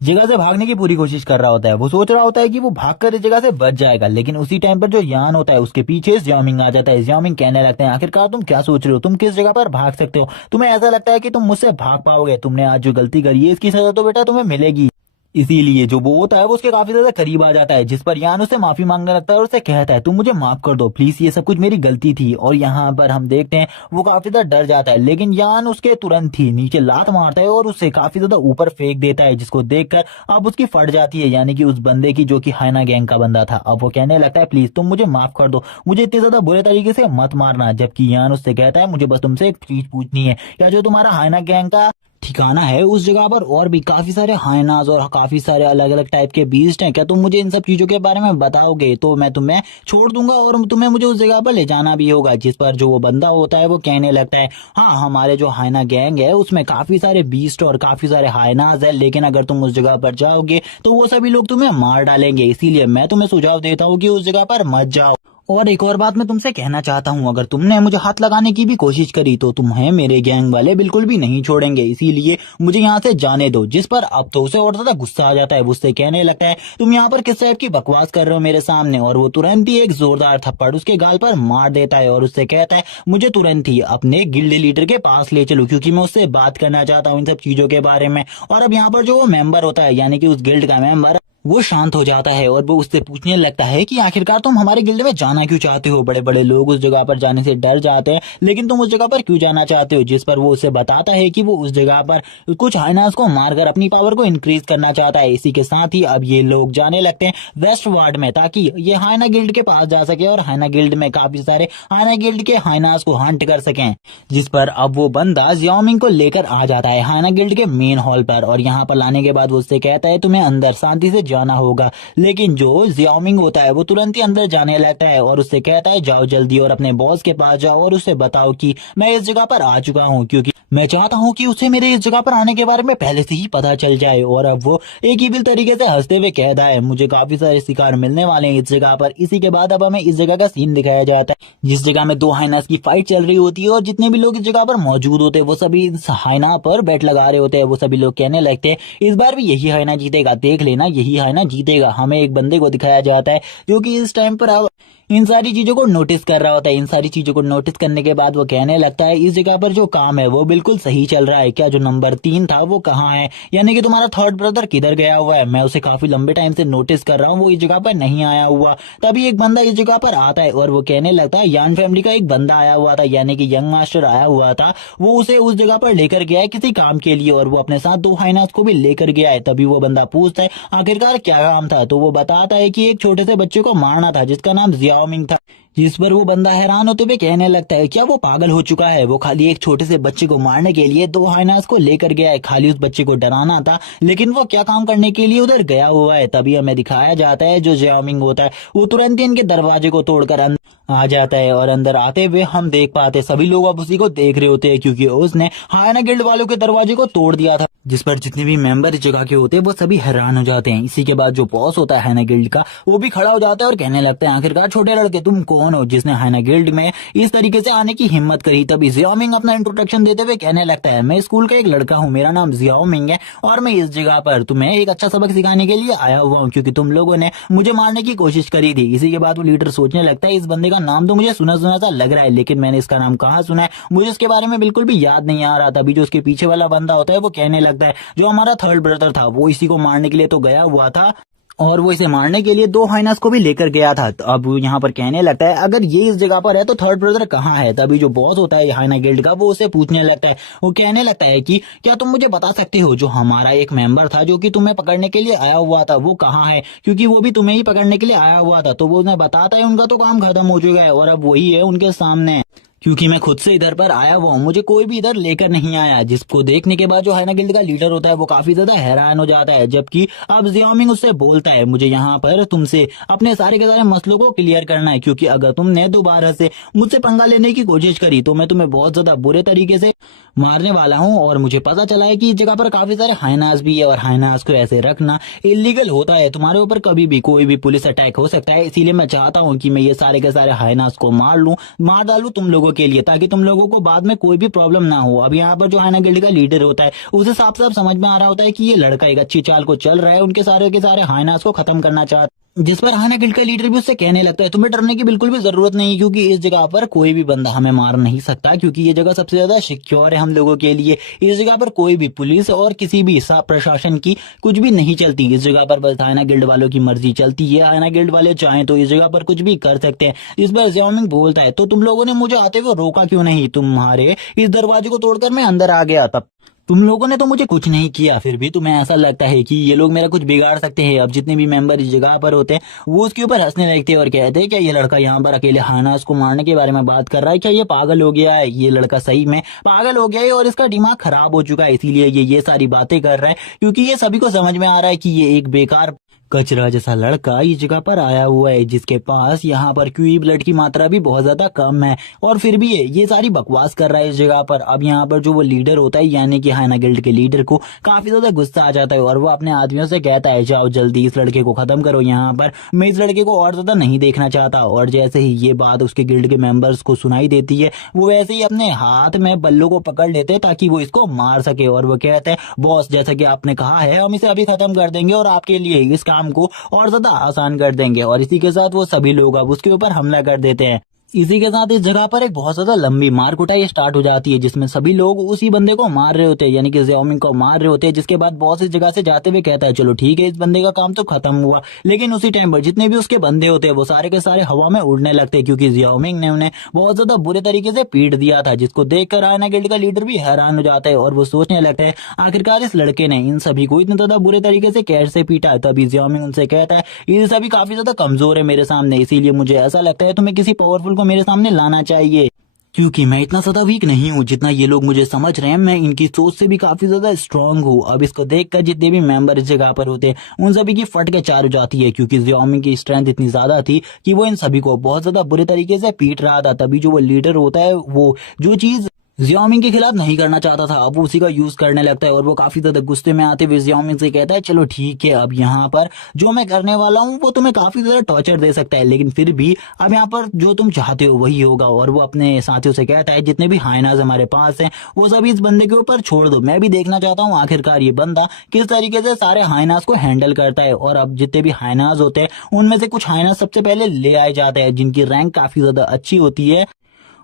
जगह से भागने की पूरी कोशिश कर रहा होता है। वो सोच रहा होता है कि वो भागकर इस जगह से बच जाएगा, लेकिन उसी टाइम पर जो यान होता है उसके पीछे ज़ियाओमिंग आ जाता है। ज़ियाओमिंग कहने लगते हैं आखिरकार तुम क्या सोच रहे हो, तुम किस जगह पर भाग सकते हो, तुम्हें ऐसा लगता है कि तुम मुझसे भाग पाओगे, तुमने आज जो गलती करी है इसकी सजा तो बेटा तुम्हें मिलेगी। इसीलिए जो वो होता है वो उसके काफी ज्यादा करीब आ जाता है, जिस पर यान उससे माफी मांगने लगता है और उसे कहता है तुम मुझे माफ कर दो प्लीज, ये सब कुछ मेरी गलती थी। और यहाँ पर हम देखते हैं वो काफी ज्यादा डर जाता है, लेकिन यान उसके तुरंत ही नीचे लात मारता है और उससे काफी ज्यादा ऊपर फेंक देता है, जिसको देखकर अब उसकी फट जाती है, यानी कि उस बंदे की जो कि हाइना गैंग का बंदा था। अब वो कहने लगता है प्लीज तुम मुझे माफ कर दो, मुझे इतने ज्यादा बुरे तरीके से मत मारना। जबकि यान उससे कहता है मुझे बस तुमसे एक चीज पूछनी है, क्या जो तुम्हारा हाइना गैंग का ठिकाना है उस जगह पर और भी काफी सारे हाइनास और काफी सारे अलग अलग टाइप के बीस्ट हैं, क्या तुम मुझे इन सब चीजों के बारे में बताओगे तो मैं तुम्हें छोड़ दूंगा और तुम्हें मुझे उस जगह पर ले जाना भी होगा। जिस पर जो वो बंदा होता है वो कहने लगता है हाँ हमारे जो हाइना गैंग है उसमें काफी सारे बीस्ट और काफी सारे हाइनास है, लेकिन अगर तुम उस जगह पर जाओगे तो वो सभी लोग तुम्हें मार डालेंगे, इसीलिए मैं तुम्हें सुझाव देता हूँ कि उस जगह पर मत जाओ। और एक और बात मैं तुमसे कहना चाहता हूँ, अगर तुमने मुझे हाथ लगाने की भी कोशिश करी तो तुम्हें मेरे गैंग वाले बिल्कुल भी नहीं छोड़ेंगे, इसीलिए मुझे यहाँ से जाने दो। जिस पर अब तो उसे और ज्यादा गुस्सा आ जाता है, उससे कहने लगता है तुम यहाँ पर किस टाइप की बकवास कर रहे हो मेरे सामने, और वो तुरंत ही एक जोरदार थप्पड़ उसके गाल पर मार देता है और उससे कहता है मुझे तुरंत ही अपने गिल्ड लीडर के पास ले चलो, क्योंकि मैं उससे बात करना चाहता हूँ इन सब चीजों के बारे में। और अब यहाँ पर जो वो मेंबर होता है, यानी कि उस गिल्ड का मेंबर, वो शांत हो जाता है और वो उससे पूछने लगता है कि आखिरकार तुम हमारे गिल्ड में जाना क्यों चाहते हो? बड़े बड़े लोग उस जगह पर जाने से डर जाते हैं, लेकिन तुम उस जगह पर क्यों जाना चाहते हो? जिस पर वो उसे बताता है कि वो उस जगह पर कुछ हाइनास को मारकर अपनी पावर को इंक्रीज करना चाहता है। इसी के साथ ही अब ये लोग जाने लगते हैं वेस्ट वार्ड में, ताकि ये हाइना गिल्ड के पास जा सके और हाइना गिल्ड में काफी सारे हाइना गिल्ड के हाइनास को हंट कर सकें। जिस पर अब वो बंदा जियाओमिंग को लेकर आ जाता है हाइना गिल्ड के मेन हॉल पर, और यहाँ पर लाने के बाद वो उससे कहता है तुम्हें अंदर शांति से जाना होगा। लेकिन जो जियाओमिंग होता है वो तुरंत ही अंदर जाने लगता है और उससे कहता है जाओ जल्दी और अपने बॉस के पास जाओ और उसे बताओ कि मैं इस जगह पर आ चुका हूँ, क्योंकि मैं चाहता हूँ कि उसे मेरे इस जगह पर आने के बारे में पहले से ही पता चल जाए। और अब वो एक ही बिल तरीके से हंसते हुए कहता है मुझे काफी सारे शिकार मिलने वाले हैं इस जगह पर। इसी के बाद अब हमें इस जगह का सीन दिखाया जाता है, जिस जगह में दो हाइनास की फाइट चल रही होती है, और जितने भी लोग इस जगह पर मौजूद होते हैं वो सभी इस हाइना पर बैट लगा रहे होते हैं। वो सभी लोग कहने लगते हैं इस बार भी यही हाइना जीतेगा, देख लेना यही हाइना जीतेगा। हमें एक बंदे को दिखाया जाता है जो कि इस टाइम पर अब इन सारी चीजों को नोटिस कर रहा होता है। इन सारी चीजों को नोटिस करने के बाद वो कहने लगता है इस जगह पर जो काम है वो बिल्कुल सही चल रहा है, क्या जो नंबर 3 था वो कहाँ है, यानी कि तुम्हारा थर्ड ब्रदर किधर गया हुआ है? मैं उसे काफी लंबे टाइम से नोटिस कर रहा हूँ, वो इस जगह पर नहीं आया हुआ। तभी एक बंदा इस जगह पर आता है और वो कहने लगता है यान फैमिली का एक बंदा आया हुआ था, यानी कि यंग मास्टर आया हुआ था, वो उसे उस जगह पर लेकर गया है किसी काम के लिए, और वो अपने साथ दो हाइनास को भी लेकर गया है। तभी वो बंदा पूछता है आखिरकार क्या काम था, तो वो बताता है कि एक छोटे से बच्चे को मारना था जिसका नाम जियाओमिंग था। जिस पर वो बंदा हैरान होते हुए कहने लगता है क्या वो पागल हो चुका है? वो खाली एक छोटे से बच्चे को मारने के लिए दो हाइनास को लेकर गया है, खाली उस बच्चे को डराना था, लेकिन वो क्या काम करने के लिए उधर गया हुआ है। तभी हमें दिखाया जाता है जो जियाओमिंग होता है वो तुरंत ही इनके दरवाजे को तोड़कर आ जाता है, और अंदर आते हुए हम देख पाते सभी लोग अब उसी को देख रहे होते हैं, क्योंकि उसने हाइना गिल्ड वालों के दरवाजे को तोड़ दिया था। जिस पर जितने भी मेंबर इस जगह के होते हैं वो सभी हैरान हो जाते हैं। इसी के बाद जो बॉस होता है हाइना गिल्ड का, वो भी खड़ा हो जाता है और कहने लगता है आखिरकार छोटे लड़के तुम कौन हो जिसने हाइना गिल्ड में इस तरीके से आने की हिम्मत करी? तभी जियाओमिंग अपना इंट्रोडक्शन देते हुए कहने लगता है मैं स्कूल का एक लड़का हूँ, मेरा नाम जियाओमिंग है, और मैं इस जगह पर तुम्हें एक अच्छा सबक सिखाने के लिए आया हुआ हूँ, क्योंकि तुम लोगों ने मुझे मारने की कोशिश करी थी। इसी के बाद वो लीडर सोचने लगता है इस बंदे का नाम तो मुझे सुना सुना सा लग रहा है, लेकिन मैंने इसका नाम कहाँ सुना है, मुझे इसके बारे में बिल्कुल भी याद नहीं आ रहा। तभी जो उसके पीछे वाला बंदा होता है वो कहने लगता है जो हमारा थर्ड ब्रदर था वो इसी को मारने के लिए तो गया हुआ था, और वो इसे मारने के लिए दो हाइनास को भी लेकर गया था। तो अब यहाँ पर कहने लगता है अगर ये इस जगह पर है तो थर्ड ब्रदर कहाँ है? तभी जो बॉस होता है हाइना गिल्ड का वो उसे पूछने लगता है, वो कहने लगता है कि क्या तुम मुझे बता सकते हो जो हमारा एक मेंबर था जो कि तुम्हें पकड़ने के लिए आया हुआ था वो कहाँ है, क्योंकि वो भी तुम्हें ही पकड़ने के लिए आया हुआ था। तो वो उन्हें बताता है उनका तो काम खत्म हो चुका है और अब वही है उनके सामने, क्योंकि मैं खुद से इधर पर आया हुआ हूँ, मुझे कोई भी इधर लेकर नहीं आया। जिसको देखने के बाद जो हाइना गिल्ड का लीडर होता है वो काफी ज्यादा हैरान हो जाता है। जबकि अब जियाओमिंग उससे बोलता है मुझे यहाँ पर तुमसे अपने सारे के सारे मसलों को क्लियर करना है, क्योंकि अगर तुमने दोबारा से मुझसे पंगा लेने की कोशिश करी तो मैं तुम्हें बहुत ज्यादा बुरे तरीके से मारने वाला हूँ। और मुझे पता चला है कि इस जगह पर काफी सारे हाइनास भी है, और हाइनास को ऐसे रखना इलीगल होता है, तुम्हारे ऊपर कभी भी कोई भी पुलिस अटैक हो सकता है। इसीलिए मैं चाहता हूँ कि मैं ये सारे के सारे हाइनास को मार डालूं तुम लोगों के लिए, ताकि तुम लोगों को बाद में कोई भी प्रॉब्लम ना हो। अब यहाँ पर जो हाइना गिल्ड का लीडर होता है उसे साफ साफ समझ में आ रहा होता है कि ये लड़का एक अच्छी चाल को चल रहा है, उनके सारे के सारे हाइनास को खत्म करना चाहता है। जिस पर हाइना गिल्ड का लीडर भी उससे कहने लगता है तुम्हें डरने की बिल्कुल भी जरूरत नहीं, क्योंकि इस जगह पर कोई भी बंदा हमें मार नहीं सकता, क्योंकि ये जगह सबसे ज्यादा सिक्योर है हम लोगों के लिए। इस जगह पर कोई भी पुलिस और किसी भी प्रशासन की कुछ भी नहीं चलती। इस जगह पर बस हाइना गिल्ड वालों की मर्जी चलती है। हाइना गिल्ड वाले चाहें तो इस जगह पर कुछ भी कर सकते हैं। इस पर जियाओमिंग बोलता है तो तुम लोगों ने मुझे आते हुए रोका क्यों नहीं? तुम्हारे इस दरवाजे को तोड़कर मैं अंदर आ गया, तब तुम लोगों ने तो मुझे कुछ नहीं किया, फिर भी तुम्हें ऐसा लगता है कि ये लोग मेरा कुछ बिगाड़ सकते हैं। अब जितने भी मेंबर इस जगह पर होते हैं वो उसके ऊपर हंसने लगते हैं और कहते हैं क्या ये लड़का यहाँ पर अकेले हाइनास को मारने के बारे में बात कर रहा है? क्या ये पागल हो गया है? ये लड़का सही में पागल हो गया है और इसका दिमाग खराब हो चुका है, इसीलिए ये सारी बातें कर रहा है, क्योंकि ये सभी को समझ में आ रहा है कि ये एक बेकार कचरा जैसा लड़का इस जगह पर आया हुआ है जिसके पास यहाँ पर क्यूई ब्लड की मात्रा भी बहुत ज्यादा कम है और फिर भी ये सारी बकवास कर रहा है इस जगह पर। अब यहाँ पर जो वो लीडर होता है यानी कि हाइना गिल्ड के लीडर को काफी ज्यादा गुस्सा आ जाता है और वो अपने आदमियों से कहता है जाओ जल्दी इस लड़के को खत्म करो, यहाँ पर मैं इस लड़के को और ज्यादा नहीं देखना चाहता। और जैसे ही ये बात उसके गिल्ड के मेंबर्स को सुनाई देती है वो वैसे ही अपने हाथ में बल्लू को पकड़ लेते हैं ताकि वो इसको मार सके और वो कहते हैं बॉस जैसा कि आपने कहा है हम इसे अभी खत्म कर देंगे और आपके लिए इस काम को और ज्यादा आसान कर देंगे। और इसी के साथ वो सभी लोग अब उसके ऊपर हमला कर देते हैं। इसी के साथ इस जगह पर एक बहुत ज्यादा लंबी मार कुटाई स्टार्ट हो जाती है जिसमें सभी लोग उसी बंदे को मार रहे होते हैं यानी कि ज़ियाओमिंग को मार रहे होते हैं। जिसके बाद बॉस इस जगह से जाते हुए कहता है चलो ठीक है इस बंदे का काम तो खत्म हुआ। लेकिन उसी टाइम पर जितने भी उसके बंदे होते हैं वो सारे के सारे हवा में उड़ने लगते हैं क्योंकि ज़ियाओमिंग ने उन्हें बहुत ज्यादा बुरे तरीके से पीट दिया था, जिसको देखकर आयना गिल्ड का लीडर भी हैरान हो जाता है और वो सोचने लगता है आखिरकार इस लड़के ने इन सभी को इतने ज्यादा बुरे तरीके से कैसे पीटा। तभी ज़ियाओमिंग उनसे कहता है ये सभी काफी ज्यादा कमजोर है मेरे सामने, इसीलिए मुझे ऐसा लगता है तुम्हें किसी पावरफुल को मेरे सामने लाना चाहिए क्योंकि मैं इतना ज्यादा वीक नहीं हूँ जितना ये लोग मुझे समझ रहे हैं, मैं इनकी सोच से भी काफी ज्यादा स्ट्रांग हूँ। अब इसको देखकर जितने भी मेंबर इस जगह पर होते हैं उन सभी की फट के चार हो जाती है क्योंकि ज़ियाओमिंग की स्ट्रेंथ इतनी ज्यादा थी कि वो इन सभी को बहुत ज्यादा बुरे तरीके से पीट रहा था। तभी जो वो लीडर होता है वो जो चीज ज़ियाओमिंग के खिलाफ नहीं करना चाहता था अब उसी का यूज करने लगता है और वो काफी ज्यादा गुस्से में आते हुए ज़ियाओमिंग से कहता है चलो ठीक है अब यहाँ पर जो मैं करने वाला हूँ वो तुम्हें काफी ज्यादा टॉर्चर दे सकता है लेकिन फिर भी अब यहाँ पर जो तुम चाहते हो वही होगा। और वो अपने साथियों से कहता है जितने भी हाइनाज हमारे पास हैं वो सभी इस बंदे के ऊपर छोड़ दो, मैं भी देखना चाहता हूँ आखिरकार ये बंदा किस तरीके से सारे हाइनाज को हैंडल करता है। और अब जितने भी हाइनाज होते हैं उनमें से कुछ हाइनाज सबसे पहले ले आए जाते हैं जिनकी रैंक काफी ज्यादा अच्छी होती है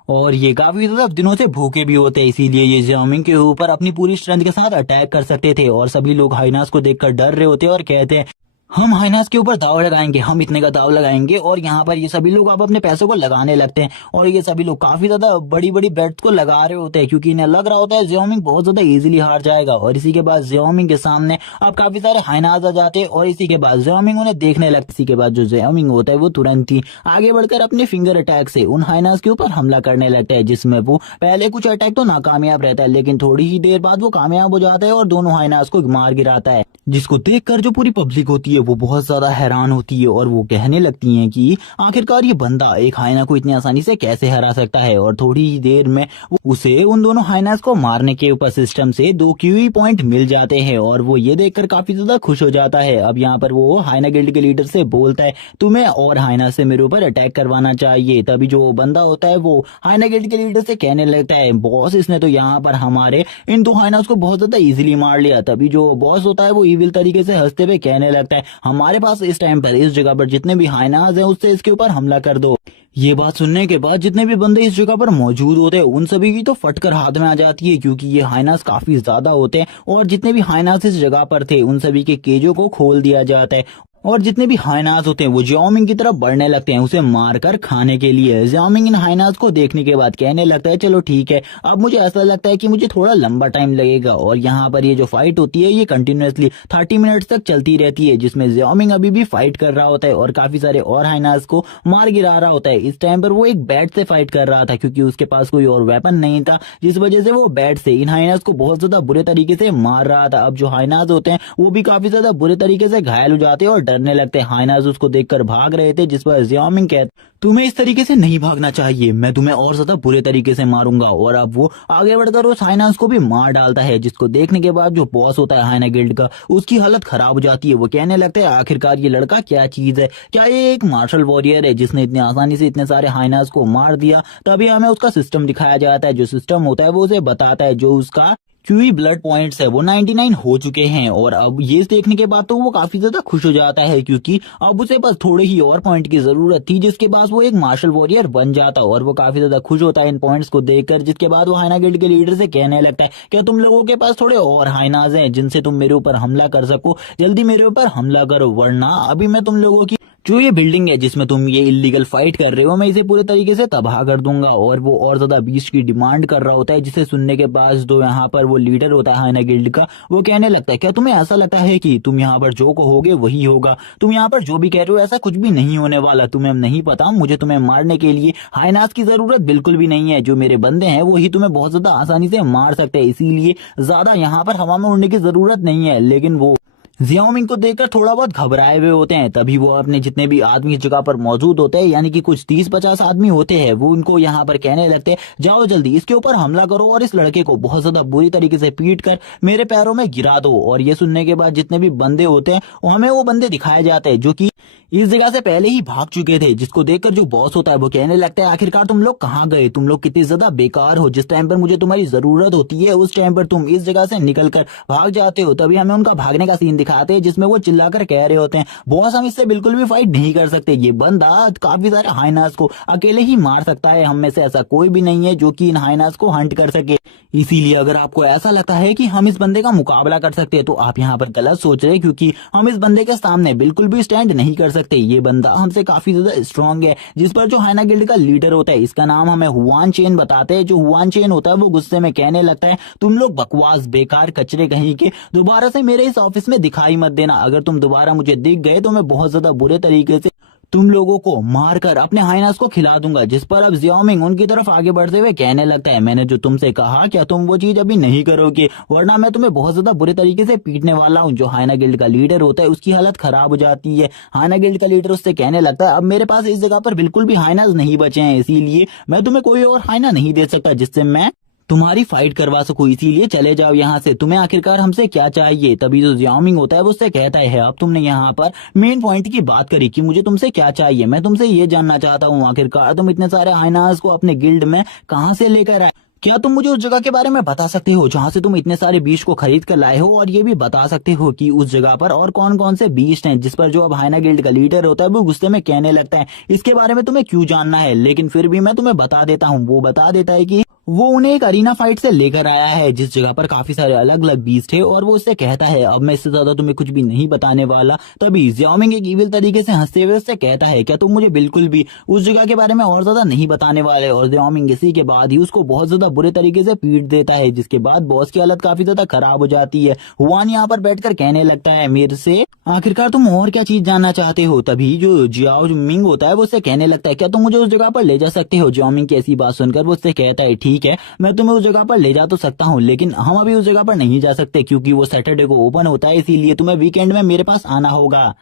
और ये काफी ज्यादा दिनों से भूखे भी होते हैं, इसीलिए ये ज़ियाओमिंग के ऊपर अपनी पूरी स्ट्रेंथ के साथ अटैक कर सकते थे। और सभी लोग हाइनास को देखकर डर रहे होते हैं और कहते हैं हम हाइनास के ऊपर दाव लगाएंगे, हम इतने का दाव लगाएंगे। और यहाँ पर ये सभी लोग अब अपने पैसों को लगाने लगते हैं और ये सभी लोग काफी ज्यादा बड़ी बड़ी बेट्स को लगा रहे होते हैं क्योंकि इन्हें लग रहा होता है ज़ियाओमिंग बहुत ज्यादा इजीली हार जाएगा। और इसी के बाद ज़ियाओमिंग के सामने अब काफी सारे हाइनास आ जाते हैं और इसी के बाद ज़ियाओमिंग उन्हें देखने लगती। इसी के बाद जो ज़ियाओमिंग होता है वो तुरंत ही आगे बढ़कर अपने फिंगर अटैक से उन हाइनास के ऊपर हमला करने लगता है जिसमें वो पहले कुछ अटैक तो नाकामयाब रहता है लेकिन थोड़ी ही देर बाद वो कामयाब हो जाता है और दोनों हाइनास को मार गिराता है, जिसको देखकर जो पूरी पब्लिक होती है वो बहुत ज्यादा हैरान होती है और वो कहने लगती हैं कि आखिरकार ये बंदा एक हाइना को इतनी आसानी से कैसे हरा सकता है। और थोड़ी ही देर में उसे उन दोनों हाइनास को मारने के ऊपर सिस्टम से 2 क्यूई पॉइंट मिल जाते हैं और वो ये देखकर काफी ज्यादा खुश हो जाता है। अब यहाँ पर वो हाइना गिल्ड के लीडर से बोलता है तुम्हें और हाइना से मेरे ऊपर अटैक करवाना चाहिए। तभी जो बंदा होता है वो हाइना गिल्ड के लीडर से कहने लगता है बॉस इसने तो यहाँ पर हमारे इन 2 हाइनास को बहुत ज्यादा इजीली मार लिया। तभी जो बॉस होता है वो इविल तरीके से हंसते हुए कहने लगता है हमारे पास इस टाइम पर इस जगह पर जितने भी हाइनाज हैं उससे इसके ऊपर हमला कर दो। ये बात सुनने के बाद जितने भी बंदे इस जगह पर मौजूद होते हैं उन सभी की तो फटकर हाथ में आ जाती है क्योंकि ये हाइनास काफी ज्यादा होते हैं और जितने भी हाइनास इस जगह पर थे उन सभी के केजों को खोल दिया जाता है और जितने भी हाइनास होते हैं वो ज़ियाओमिंग की तरफ बढ़ने लगते हैं उसे मारकर खाने के लिए। ज़ियाओमिंग इन हाइनास को देखने के बाद कहने लगता है चलो ठीक है अब मुझे ऐसा लगता है कि मुझे थोड़ा लंबा टाइम लगेगा। और यहाँ पर ये जो फाइट होती है ये कंटिन्यूअसली 30 मिनट्स तक चलती रहती है जिसमें ज़ियाओमिंग अभी भी फाइट कर रहा होता है और काफी सारे और हाइनास को मार गिरा रहा होता है। इस टाइम पर वो एक बैट से फाइट कर रहा था क्योंकि उसके पास कोई और वेपन नहीं था जिस वजह से वो बैट से इन हाइनास को बहुत ज्यादा बुरे तरीके से मार रहा था। अब जो हाइनास होते हैं वो भी काफी ज्यादा बुरे तरीके से घायल हो जाते हैं और डरने लगते हैं। हाइनाज उसको देखकर भाग रहे थे जिस पर ज़ियाओमिंग कहते तुम्हें इस तरीके से नहीं भागना चाहिए, मैं तुम्हें और ज्यादा बुरे तरीके से मारूंगा। और अब वो आगे बढ़कर उस हाइनाज को भी मार डालता है जिसको देखने के बाद जो बॉस होता है हाइना गिल्ड का उसकी हालत खराब हो जाती है। वो कहने लगता है आखिरकार ये लड़का क्या चीज है, क्या ये एक मार्शल वॉरियर है जिसने इतनी आसानी से इतने सारे हाइनाज को मार दिया। तभी हमें उसका सिस्टम दिखाया जाता है, जो सिस्टम होता है वो उसे बताता है जो उसका क्यूई ब्लड पॉइंट्स है वो 99 हो चुके हैं। और अब ये देखने के बाद तो वो काफी ज्यादा खुश हो जाता है क्योंकि अब उसे बस थोड़े ही और पॉइंट की जरूरत थी जिसके बाद वो एक मार्शल वॉरियर बन जाता और वो काफी ज्यादा खुश होता है इन पॉइंट्स को देखकर। जिसके बाद वो हाइना गिल्ड के लीडर से कहने लगता है क्या तुम लोगों के पास थोड़े और हाइनाज हैं जिनसे तुम मेरे ऊपर हमला कर सको, जल्दी मेरे ऊपर हमला करो वरना अभी मैं तुम लोगों की जो ये बिल्डिंग है जिसमें तुम ये इलीगल फाइट कर रहे हो मैं इसे पूरे तरीके से तबाह कर दूंगा। और वो और ज्यादा बीस्ट की डिमांड कर रहा होता है जिसे सुनने के बाद जो यहाँ पर वो लीडर होता है हाइना गिल्ड का वो कहने लगता है क्या तुम्हें ऐसा लगता है कि तुम यहाँ पर जो कहोगे वही होगा, तुम यहाँ पर जो भी कह रहे हो ऐसा कुछ भी नहीं होने वाला, तुम्हें नहीं पता मुझे तुम्हें मारने के लिए हाइनास की जरूरत बिल्कुल भी नहीं है, जो मेरे बंदे हैं वो ही तुम्हें बहुत ज्यादा आसानी से मार सकते हैं, इसीलिए ज्यादा यहाँ पर हवा में उड़ने की जरूरत नहीं है। लेकिन वो जियाओमिंग को देखकर थोड़ा बहुत घबराए हुए होते हैं। तभी वो अपने जितने भी आदमी इस जगह पर मौजूद होते हैं, यानी कि कुछ 30-50 आदमी होते हैं, वो उनको यहाँ पर कहने लगते हैं जाओ जल्दी इसके ऊपर हमला करो और इस लड़के को बहुत ज्यादा बुरी तरीके से पीट कर मेरे पैरों में गिरा दो। और ये सुनने के बाद जितने भी बंदे होते हैं हमें वो बंदे दिखाए जाते हैं जो कि इस जगह से पहले ही भाग चुके थे, जिसको देखकर जो बॉस होता है वो कहने लगता है आखिरकार तुम लोग कहाँ गए, तुम लोग कितने ज्यादा बेकार हो, जिस टाइम पर मुझे तुम्हारी जरूरत होती है उस टाइम पर तुम इस जगह से निकलकर भाग जाते हो। तभी हमें उनका भागने का सीन दिखाते हैं जिसमें वो चिल्लाकर कह रहे होते हैं बॉस हम इससे बिल्कुल भी फाइट नहीं कर सकते, ये बंदा काफी सारे हाइनास को अकेले ही मार सकता है, हम में से ऐसा कोई भी नहीं है जो कि इन हाइनास को हंट कर सके। इसीलिए अगर आपको ऐसा लगता है कि हम इस बंदे का मुकाबला कर सकते हैं तो आप यहाँ पर गलत सोच रहे हैं, क्योंकि हम इस बंदे के सामने बिल्कुल भी स्टैंड नहीं कर सकते। ये बंदा हमसे काफी ज्यादा स्ट्रांग है। जिस पर जो हाइना गिल्ड का लीडर होता है इसका नाम हमें हुआन चेन बताते हैं। जो हुआन चेन होता है वो गुस्से में कहने लगता है तुम लोग बकवास बेकार कचरे कहीं के दोबारा से मेरे इस ऑफिस में दिखाई मत देना, अगर तुम दोबारा मुझे दिख गए तो मैं बहुत ज्यादा बुरे तरीके से तुम लोगों को मारकर अपने हाइनास को खिला दूंगा। जिस पर अब जियाओमिंग उनकी तरफ आगे बढ़ते हुए कहने लगता है मैंने जो तुमसे कहा क्या तुम वो चीज अभी नहीं करोगे, वरना मैं तुम्हें बहुत ज्यादा बुरे तरीके से पीटने वाला हूँ। जो हाइना गिल्ड का लीडर होता है उसकी हालत खराब हो जाती है। हाइना गिल्ड का लीडर उससे कहने लगता है अब मेरे पास इस जगह पर बिल्कुल भी हाइनास नहीं बचे हैं, इसीलिए मैं तुम्हें कोई और हाइना नहीं दे सकता जिससे मैं तुम्हारी फाइट करवा सकूं, इसीलिए चले जाओ यहाँ से, तुम्हें आखिरकार हमसे क्या चाहिए। तभी जो जियाओमिंग होता है वो उससे कहता है अब तुमने यहाँ पर मेन पॉइंट की बात करी कि मुझे तुमसे क्या चाहिए, मैं तुमसे ये जानना चाहता हूँ आखिरकार तुम इतने सारे हाइनास को अपने गिल्ड में कहाँ से लेकर आए, क्या तुम मुझे उस जगह के बारे में बता सकते हो जहां से तुम इतने सारे बीस्ट को खरीद कर लाए हो, और ये भी बता सकते हो कि उस जगह पर और कौन कौन से बीस्ट हैं। जिस पर जो अब हाइना गिल्ड का लीडर होता है वो गुस्से में कहने लगता है इसके बारे में तुम्हें क्यों जानना है, लेकिन फिर भी मैं तुम्हें बता देता हूँ। वो बता देता है कि वो उन्हें एक अरीना फाइट से लेकर आया है जिस जगह पर काफी सारे अलग अलग बीस्ट है, और वो उससे कहता है अब मैं इससे ज्यादा तुम्हें कुछ भी नहीं बताने वाला। तभी जियाओमिंग एक इविल तरीके से हंसते हुए उससे कहता है क्या तुम मुझे बिल्कुल भी उस जगह के बारे में और ज्यादा नहीं बताने वाले, और जियाओमिंग इसी के बाद ही उसको बहुत ज्यादा बुरे तरीके से पीट देता है, जिसके बाद बॉस की हालत काफी ज्यादा खराब हो जाती है। हुआन यहाँ पर बैठकर कहने लगता है मेरे से आखिरकार तुम और क्या चीज जानना चाहते हो। तभी जो जियाओ मिंग होता है वो उससे कहने लगता है क्या तुम मुझे उस जगह पर ले जा सकते हो। जियाओमिंग की ऐसी बात सुनकर वो उससे कहता है ठीक है मैं तुम्हें उस जगह पर ले जा तो सकता हूँ, लेकिन हम अभी उस जगह पर नहीं जा सकते क्योंकि वो सैटरडे को ओपन होता है, इसीलिए तुम्हें वीकेंड में मेरे पास आना होगा।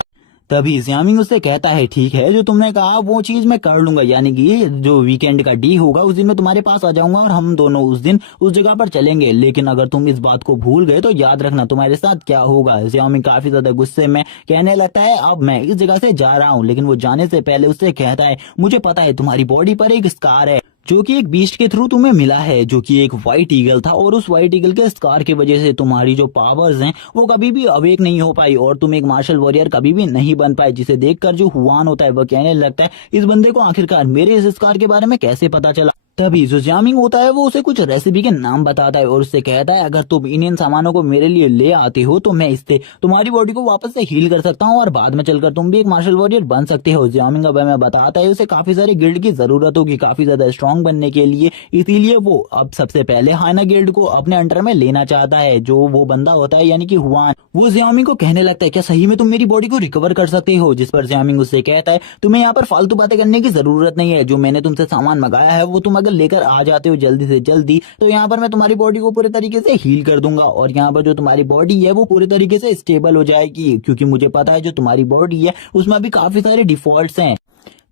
तभी जियामिंग उससे कहता है ठीक है जो तुमने कहा वो चीज मैं कर लूंगा, यानी कि जो वीकेंड का डी होगा उस दिन मैं तुम्हारे पास आ जाऊंगा और हम दोनों उस दिन उस जगह पर चलेंगे, लेकिन अगर तुम इस बात को भूल गए तो याद रखना तुम्हारे साथ क्या होगा। जियामिंग काफी ज्यादा गुस्से में कहने लगता है अब मैं इस जगह से जा रहा हूँ, लेकिन वो जाने से पहले उससे कहता है मुझे पता है तुम्हारी बॉडी पर एक स्कार है जो कि एक बीस्ट के थ्रू तुम्हें मिला है, जो कि एक व्हाइट ईगल था, और उस व्हाइट ईगल के स्कार की वजह से तुम्हारी जो पावर्स हैं वो कभी भी अवेक नहीं हो पाई और तुम एक मार्शल वॉरियर कभी भी नहीं बन पाए। जिसे देखकर जो हुआन होता है वो कहने लगता है इस बंदे को आखिरकार मेरे इस स्कार के बारे में कैसे पता चला। तभी जो जियामिंग होता है वो उसे कुछ रेसिपी के नाम बताता है और उससे कहता है अगर तुम इन सामानों को मेरे लिए ले आते हो तो मैं इससे तुम्हारी बॉडी को वापस से हील कर सकता हूँ और बाद में चलकर तुम भी एक मार्शल वॉरियर बन सकते हो। जियामिंग अब हमें बताता है उसे काफी सारे गिल्ड की जरूरत होगी काफी ज्यादा स्ट्रांग बनने के लिए, इसीलिए वो अब सबसे पहले हाइना गिल्ड को अपने अंडर में लेना चाहता है। जो वो बंदा होता है यानी कि हुआन वो जियामिंग को कहने लगता है क्या सही में तुम मेरी बॉडी को रिकवर कर सकते हो। जिस पर जियामिंग उससे कहता है तुम्हें यहाँ पर फालतू बातें करने की जरूरत नहीं है, जो मैंने तुमसे सामान मंगाया है वो तुम अगर लेकर आ जाते हो जल्दी से जल्दी तो यहाँ पर मैं तुम्हारी बॉडी को पूरे तरीके से हील कर दूंगा और यहाँ पर जो तुम्हारी बॉडी है वो पूरे तरीके से स्टेबल हो जाएगी, क्योंकि मुझे पता है जो तुम्हारी बॉडी है उसमें अभी काफी सारे डिफॉल्ट्स हैं।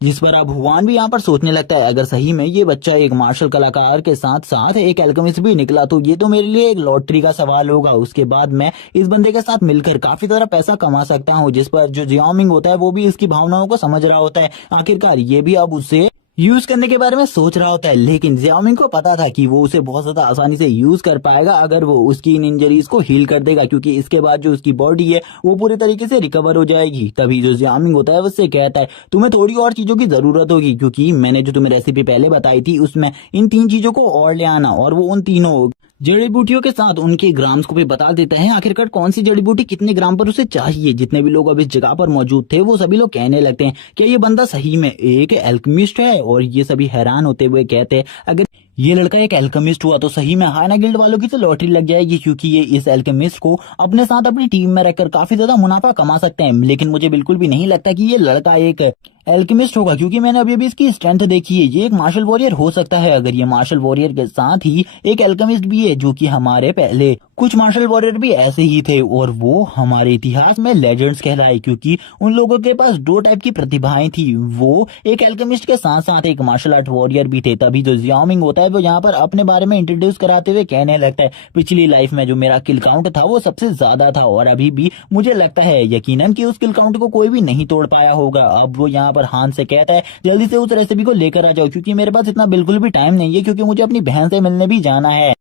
जिस पर अब हुआन भी यहाँ पर सोचने लगता है अगर सही में ये बच्चा एक मार्शल कलाकार के साथ साथ एक एल्केमिस्ट भी निकला तो ये तो मेरे लिए एक लॉटरी का सवाल होगा, उसके बाद मैं इस बंदे के साथ मिलकर काफी सारा पैसा कमा सकता हूँ। जिस पर जो जियामिंग होता है वो भी इसकी भावनाओं को समझ रहा होता है, आखिरकार ये भी अब उससे यूज करने के बारे में सोच रहा होता है, लेकिन जियामिंग को पता था कि वो उसे बहुत ज्यादा आसानी से यूज कर पाएगा अगर वो उसकी इन इंजरीज को हील कर देगा, क्योंकि इसके बाद जो उसकी बॉडी है वो पूरी तरीके से रिकवर हो जाएगी। तभी जो जियामिंग होता है उससे कहता है तुम्हें थोड़ी और चीजों की जरूरत होगी, क्योंकि मैंने जो तुम्हें रेसिपी पहले बताई थी उसमें इन 3 चीजों को और ले आना, और वो उन तीनों जड़ी बूटियों के साथ उनके ग्राम्स को भी बता देते हैं आखिरकार कौन सी जड़ी बूटी कितने ग्राम पर उसे चाहिए। जितने भी लोग अब इस जगह पर मौजूद थे वो सभी लोग कहने लगते हैं कि ये बंदा सही में एक एल्केमिस्ट है, और ये सभी हैरान होते हुए कहते हैं अगर ये लड़का एक एल्केमिस्ट हुआ तो सही में हाइना गिल्ड वालों की तो लॉटरी लग जाएगी, क्योंकि ये इस एल्केमिस्ट को अपने साथ अपनी टीम में रखकर काफी ज्यादा मुनाफा कमा सकते हैं। लेकिन मुझे बिल्कुल भी नहीं लगता कि ये लड़का एक एल्केमिस्ट होगा, क्योंकि मैंने अभी अभी इसकी स्ट्रेंथ देखी है, ये एक मार्शल वॉरियर हो सकता है। अगर ये मार्शल वॉरियर के साथ ही एक एल्केमिस्ट भी है जो कि हमारे पहले कुछ मार्शल वॉरियर भी ऐसे ही थे और वो हमारे इतिहास में लेजेंड्स कहलाए क्योंकि उन लोगों के पास दो टाइप की प्रतिभाएं थी। वो एक एल्केमिस्ट के साथ साथ एक मार्शल आर्ट वॉरियर भी थे। तभी जो जियाओमिंग होता है वो यहाँ पर अपने बारे में इंट्रोड्यूस कराते हुए कहने लगता है, पिछली लाइफ में जो मेरा किल काउंट था वो सबसे ज्यादा था और अभी भी मुझे लगता है यकीनन कि उस किल काउंट को कोई भी नहीं तोड़ पाया होगा। अब वो यहाँ पर हान से कहता है जल्दी से उस रेसिपी को लेकर आ जाओ क्योंकि मेरे पास इतना बिल्कुल भी टाइम नहीं है क्योंकि मुझे अपनी बहन से मिलने भी जाना है।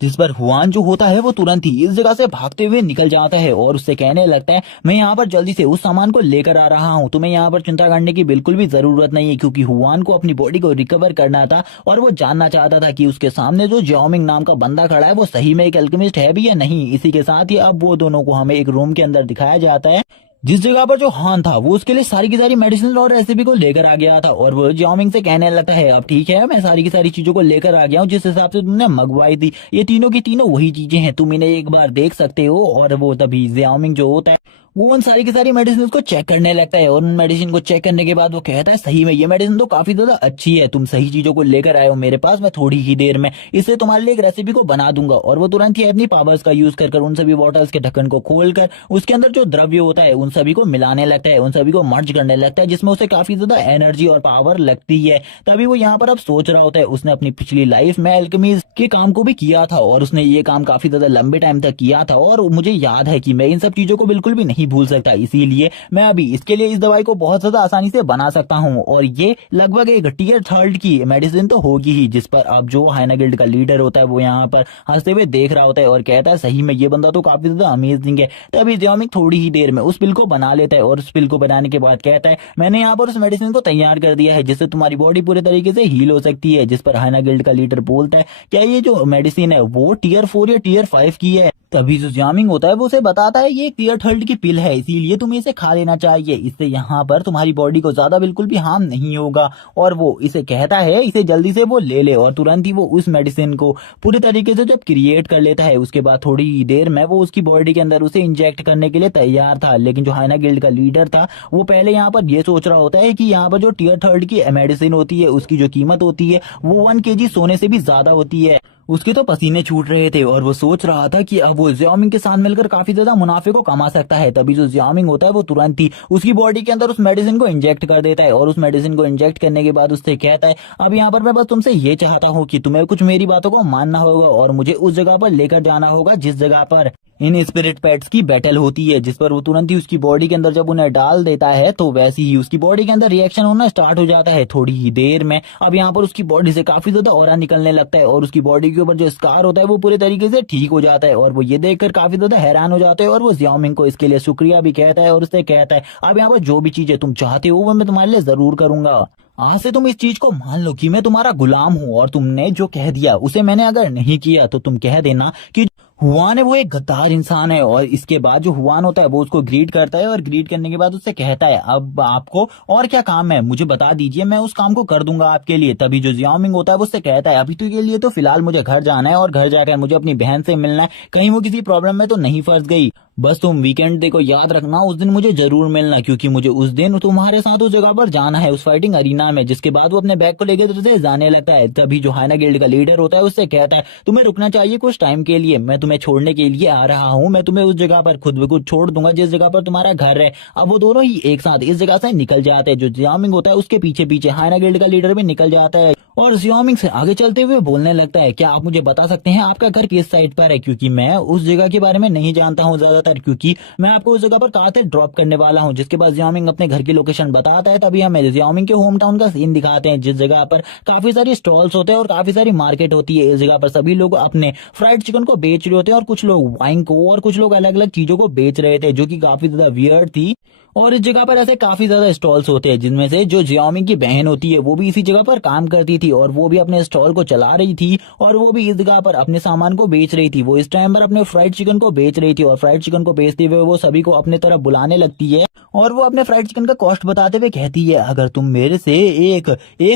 जिस पर हुआन जो होता है वो तुरंत ही इस जगह से भागते हुए निकल जाता है और उससे कहने लगता है, मैं यहाँ पर जल्दी से उस सामान को लेकर आ रहा हूँ, तुम्हें यहाँ पर चिंता करने की बिल्कुल भी जरूरत नहीं है। क्योंकि हुआन को अपनी बॉडी को रिकवर करना था और वो जानना चाहता था कि उसके सामने जो जियाओमिंग नाम का बंदा खड़ा है वो सही में एक अल्केमिस्ट है भी या नहीं। इसी के साथ ही अब वो दोनों को हमें एक रूम के अंदर दिखाया जाता है जिस जगह पर जो हान था वो उसके लिए सारी की सारी मेडिसिन और रेसिपी को लेकर आ गया था और वो जियाओमिंग से कहने लगता है, अब ठीक है मैं सारी की सारी चीजों को लेकर आ गया हूँ जिस हिसाब से तुमने मंगवाई थी, ये तीनों की तीनों वही चीजें हैं, तुम इन्हें एक बार देख सकते हो। और वो तभी जियाओमिंग जो होता है वो उन सारी की सारी मेडिसिन को चेक करने लगता है और उन मेडिसिन को चेक करने के बाद वो कहता है, सही में ये मेडिसिन तो काफी ज्यादा अच्छी है, तुम सही चीजों को लेकर आए हो मेरे पास, मैं थोड़ी ही देर में इससे तुम्हारे लिए एक रेसिपी को बना दूंगा। और वो तुरंत ही अपनी पावर्स का यूज कर उन सभी बॉटल्स के ढक्कन को खोलकर उसके अंदर जो द्रव्य होता है उन सभी को मिलाने लगता है, उन सभी को मर्ज करने लगता है जिसमें उसे काफी ज्यादा एनर्जी और पावर लगती है। तभी वो यहाँ पर अब सोच रहा होता है उसने अपनी पिछली लाइफ में एल्केमी के काम को भी किया था और उसने ये काम काफी ज्यादा लंबे टाइम तक किया था और मुझे याद है कि मैं इन सब चीजों को बिल्कुल भी नहीं भूल सकता, इसीलिए मैं अभी इसके लिए इस दवाई को बहुत ज्यादा आसानी से बना सकता हूँ। और ये लगभग एक टियर 3 की मेडिसिन तो होगी ही। जिस पर अब जो हाइना गिल्ड का लीडर होता है वो यहाँ पर हंसते हुए देख रहा होता है और कहता है, सही में ये बंदा तो काफी ज्यादा अमेजिंग है। तभी जियाओमिंग थोड़ी ही देर में उस पिल को बना लेता है और उस पिल को बनाने के बाद कहता है, मैंने यहाँ पर उस मेडिसिन को तैयार कर दिया है जिससे तुम्हारी बॉडी पूरे तरीके से हील हो सकती है। जिस पर हाइना गिल्ड का लीडर बोलता है, क्या ये जो मेडिसिन है वो टियर 4 या टियर 5 की है? तभी जो जियाओमिंग होता है वो उसे बताता है ये एक टियर 3 की पिल है, इसीलिए तुम्हें इसे खा लेना चाहिए, इससे यहाँ पर तुम्हारी बॉडी को ज्यादा बिल्कुल भी हार्म नहीं होगा। और वो इसे कहता है इसे जल्दी से वो ले ले और तुरंत ही वो उस मेडिसिन को पूरी तरीके से जब क्रिएट कर लेता है उसके बाद थोड़ी देर में वो उसकी बॉडी के अंदर उसे इंजेक्ट करने के लिए तैयार था। लेकिन जो हाइना गिल्ड का लीडर था वो पहले यहाँ पर ये सोच रहा होता है कि यहाँ पर जो टियर 3 की मेडिसिन होती है उसकी जो कीमत होती है वो 1 kg सोने से भी ज्यादा होती है। उसके तो पसीने छूट रहे थे और वो सोच रहा था कि अब वो जियाओमिंग के साथ मिलकर काफी ज्यादा मुनाफे को कमा सकता है। तभी जो जियाओमिंग होता है वो तुरंत ही उसकी बॉडी के अंदर उस मेडिसिन को इंजेक्ट कर देता है और उस मेडिसिन को इंजेक्ट करने के बाद उससे कहता है, अब यहाँ पर मैं बस तुमसे ये चाहता हूँ कि तुम्हें कुछ मेरी बातों को मानना होगा और मुझे उस जगह पर लेकर जाना होगा जिस जगह पर इन स्पिरिट पेट्स की बैटल होती है। जिस पर वो तुरंत ही उसकी बॉडी के अंदर जब उन्हें डाल देता है तो वैसे ही उसकी बॉडी के अंदर रिएक्शन होना स्टार्ट हो जाता है थोड़ी ही देर में। अब यहाँ पर उसकी बॉडी से काफी ज्यादा ऑरा निकलने लगता है और उसकी बॉडी के ऊपर जो स्कार होता है वो पूरे तरीके से ठीक हो जाता है और वो ये देखकर काफी ज्यादा हैरान हो जाते हैं और वो जियाओमिंग को इसके लिए शुक्रिया भी कहता है और उससे कहता है, अब यहाँ पर जो भी चीजें तुम चाहते हो वो मैं तुम्हारे लिए जरूर करूंगा। आज से तुम इस चीज को मान लो कि मैं तुम्हारा गुलाम हूँ और तुमने जो कह दिया उसे मैंने अगर नहीं किया तो तुम कह देना कि हुआन है वो एक गद्दार इंसान है। और इसके बाद जो हुआन होता है वो उसको ग्रीट करता है और ग्रीट करने के बाद उससे कहता है, अब आपको और क्या काम है मुझे बता दीजिए, मैं उस काम को कर दूंगा आपके लिए। तभी जो जियाओमिंग होता है वो उससे कहता है, अभी तो के लिए तो फिलहाल मुझे घर जाना है और घर जाकर मुझे अपनी बहन से मिलना है, कहीं वो किसी प्रॉब्लम में तो नहीं फंस गई। बस तुम वीकेंड डे को याद रखना, उस दिन मुझे जरूर मिलना क्योंकि मुझे उस दिन तुम्हारे साथ उस जगह पर जाना है उस फाइटिंग अरीना में। जिसके बाद वो अपने बैग को लेकर तुझे जाने लगता है। तभी जो हाइना गिल्ड का लीडर होता है उससे कहता है, तुम्हें रुकना चाहिए कुछ टाइम के लिए, मैं तुम्हें छोड़ने के लिए आ रहा हूँ, मैं तुम्हें उस जगह पर खुद ब खुद छोड़ दूंगा जिस जगह पर तुम्हारा घर है। अब वो दोनों ही एक साथ इस जगह से निकल जाते हैं। जो जियाओमिंग होता है उसके पीछे पीछे हाइना गिल्ड का लीडर भी निकल जाता है और जियाओमिंग से आगे चलते हुए बोलने लगता है, क्या आप मुझे बता सकते हैं आपका घर किस साइड पर है, क्योंकि मैं उस जगह के बारे में नहीं जानता हूँ ज्यादातर, क्योंकि मैं आपको उस जगह पर कार से ड्रॉप करने वाला हूँ। जिसके बाद जियाओमिंग अपने घर की लोकेशन बताता है। तभी हमें जियाओमिंग के होम टाउन का सीन दिखाते हैं जिस जगह पर काफी सारी स्टॉल्स होते हैं और काफी सारी मार्केट होती है। इस जगह पर सभी लोग अपने फ्राइड चिकन को बेच रहे होते हैं और कुछ लोग वाइन को और कुछ लोग अलग अलग चीजों को बेच रहे थे जो की काफी ज्यादा वियर्ड थी। और इस जगह पर ऐसे काफी ज्यादा स्टॉल्स होते हैं जिनमें से जो जियाओमिंग की बहन होती है वो भी इसी जगह पर काम करती थी और वो भी अपने स्टॉल को चला रही थी और वो भी इस जगह पर अपने सामान को बेच रही थी। वो इस टाइम पर अपने फ्राइड चिकन को बेच रही थी और फ्राइड चिकन को बेचते हुए वो सभी को अपने तरफ बुलाने लगती है और वो अपने फ्राइड चिकन का कॉस्ट बताते हुए कहती है, अगर तुम मेरे से एक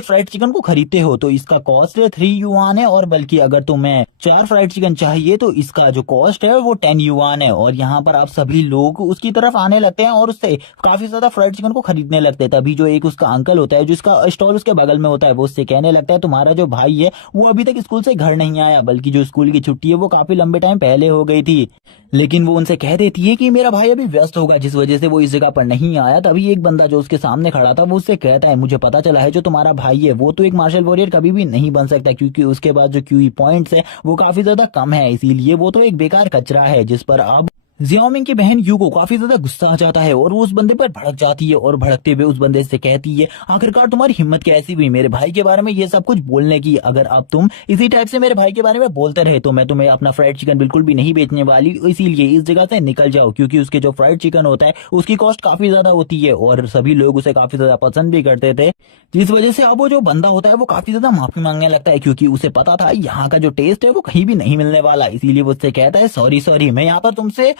फ्राइड चिकन को खरीदते हो तो इसका कॉस्ट 3 युआन है और बल्कि अगर तुम्हें 4 फ्राइड चिकन चाहिए तो इसका जो कॉस्ट है वो 10 युआन है। और यहाँ पर आप सभी लोग उसकी तरफ आने लगते हैं और उससे काफी ज्यादा फ्राइड चिकन को खरीदने लगते हैं। तभी जो एक उसका अंकल होता है, जिसका स्टॉल उसके बगल में होता है, वो उससे कहने लगता है तुम्हारा जो भाई है वो अभी तक स्कूल से घर नहीं आया, बल्कि जो स्कूल की छुट्टी है वो काफी लंबे टाइम पहले हो गई थी। लेकिन वो उनसे कह देती है कि मेरा भाई अभी व्यस्त होगा, जिस वजह से वो इस जगह पर नहीं आया। तभी एक बंदा जो उसके सामने खड़ा था वो उससे कहता है मुझे पता चला है जो तुम्हारा भाई है वो तो एक मार्शल वॉरियर कभी भी नहीं बन सकता, क्योंकि उसके पास जो क्यूई पॉइंट्स है वो काफी ज्यादा कम है, इसीलिए वो तो एक बेकार कचरा है। जिस पर अब जियाओमिंग की बहन यू को काफी ज्यादा गुस्सा आ जाता है और वो उस बंदे पर भड़क जाती है और भड़कते हुए उस बंदे से कहती है आखिरकार तुम्हारी हिम्मत कैसी हुई मेरे भाई के बारे में ये सब कुछ बोलने की। अगर अब तुम इसी टाइप से मेरे भाई के बारे में बोलते रहे तो मैं तुम्हें अपना फ्राइड चिकन बिल्कुल भी नहीं बेचने वाली, इसीलिए इस जगह से निकल जाओ, क्योंकि उसके जो फ्राइड चिकन होता है उसकी कॉस्ट काफी ज्यादा होती है और सभी लोग उसे काफी ज्यादा पसंद भी करते थे। जिस वजह से अब वो जो बंदा होता है वो काफी ज्यादा माफी मांगने लगता है, क्योंकि उसे पता था यहाँ का जो टेस्ट है वो कहीं भी नहीं मिलने वाला। इसीलिए वो उससे कहता है सॉरी सॉरी, मैं यहाँ पर तुमसे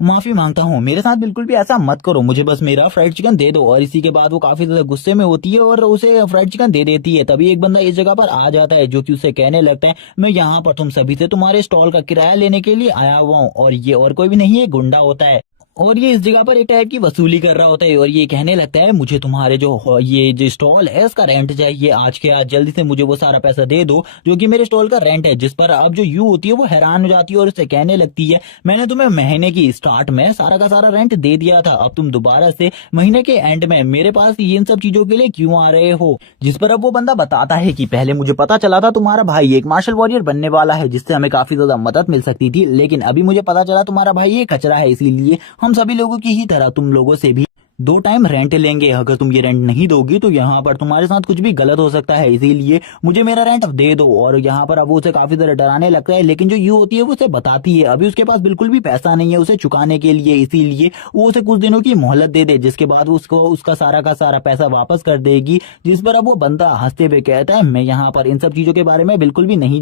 माफी मांगता हूँ, मेरे साथ बिल्कुल भी ऐसा मत करो, मुझे बस मेरा फ्राइड चिकन दे दो। और इसी के बाद वो काफी ज्यादा गुस्से में होती है और उसे फ्राइड चिकन दे देती है। तभी एक बंदा इस जगह पर आ जाता है जो कि उसे कहने लगता है मैं यहाँ पर तुम सभी से तुम्हारे स्टॉल का किराया लेने के लिए आया हुआ हूँ, और ये और कोई भी नहीं है, गुंडा होता है और ये इस जगह पर एक टाइप की वसूली कर रहा होता है। और ये कहने लगता है मुझे तुम्हारे ये जो स्टॉल है इसका रेंट चाहिए, आज के आज जल्दी से मुझे वो सारा पैसा दे दो जो कि मेरे स्टॉल का रेंट है। जिस पर अब जो यू होती है वो हैरान हो जाती है और उससे कहने लगती है मैंने तुम्हें महीने की स्टार्ट में सारा का सारा रेंट दे दिया था, अब तुम दोबारा से महीने के एंड में मेरे पास इन सब चीजों के लिए क्यों आ रहे हो। जिस पर अब वो बंदा बताता है कि पहले मुझे पता चला था तुम्हारा भाई एक मार्शल वॉरियर बनने वाला है जिससे हमें काफी ज्यादा मदद मिल सकती थी, लेकिन अभी मुझे पता चला तुम्हारा भाई एक कचरा है, इसीलिए हम सभी लोगों की ही तरह तुम लोगों से भी 2 टाइम रेंट लेंगे। अगर तुम ये रेंट नहीं दोगी तो यहाँ पर तुम्हारे साथ कुछ भी गलत हो सकता है, इसीलिए मुझे मेरा रेंट अब दे दो। और यहाँ पर अब वो उसे काफी ज्यादा डराने लगता है, लेकिन जो यू होती है वो उसे बताती है अभी उसके पास बिल्कुल भी पैसा नहीं है उसे चुकाने के लिए, इसीलिए वो उसे कुछ दिनों की मोहलत दे दे, जिसके बाद उसको उसका सारा का सारा पैसा वापस कर देगी। जिस पर अब वो बंदा हंसते हुए कहता है मैं यहाँ पर इन सब चीजों के बारे में बिल्कुल भी नहीं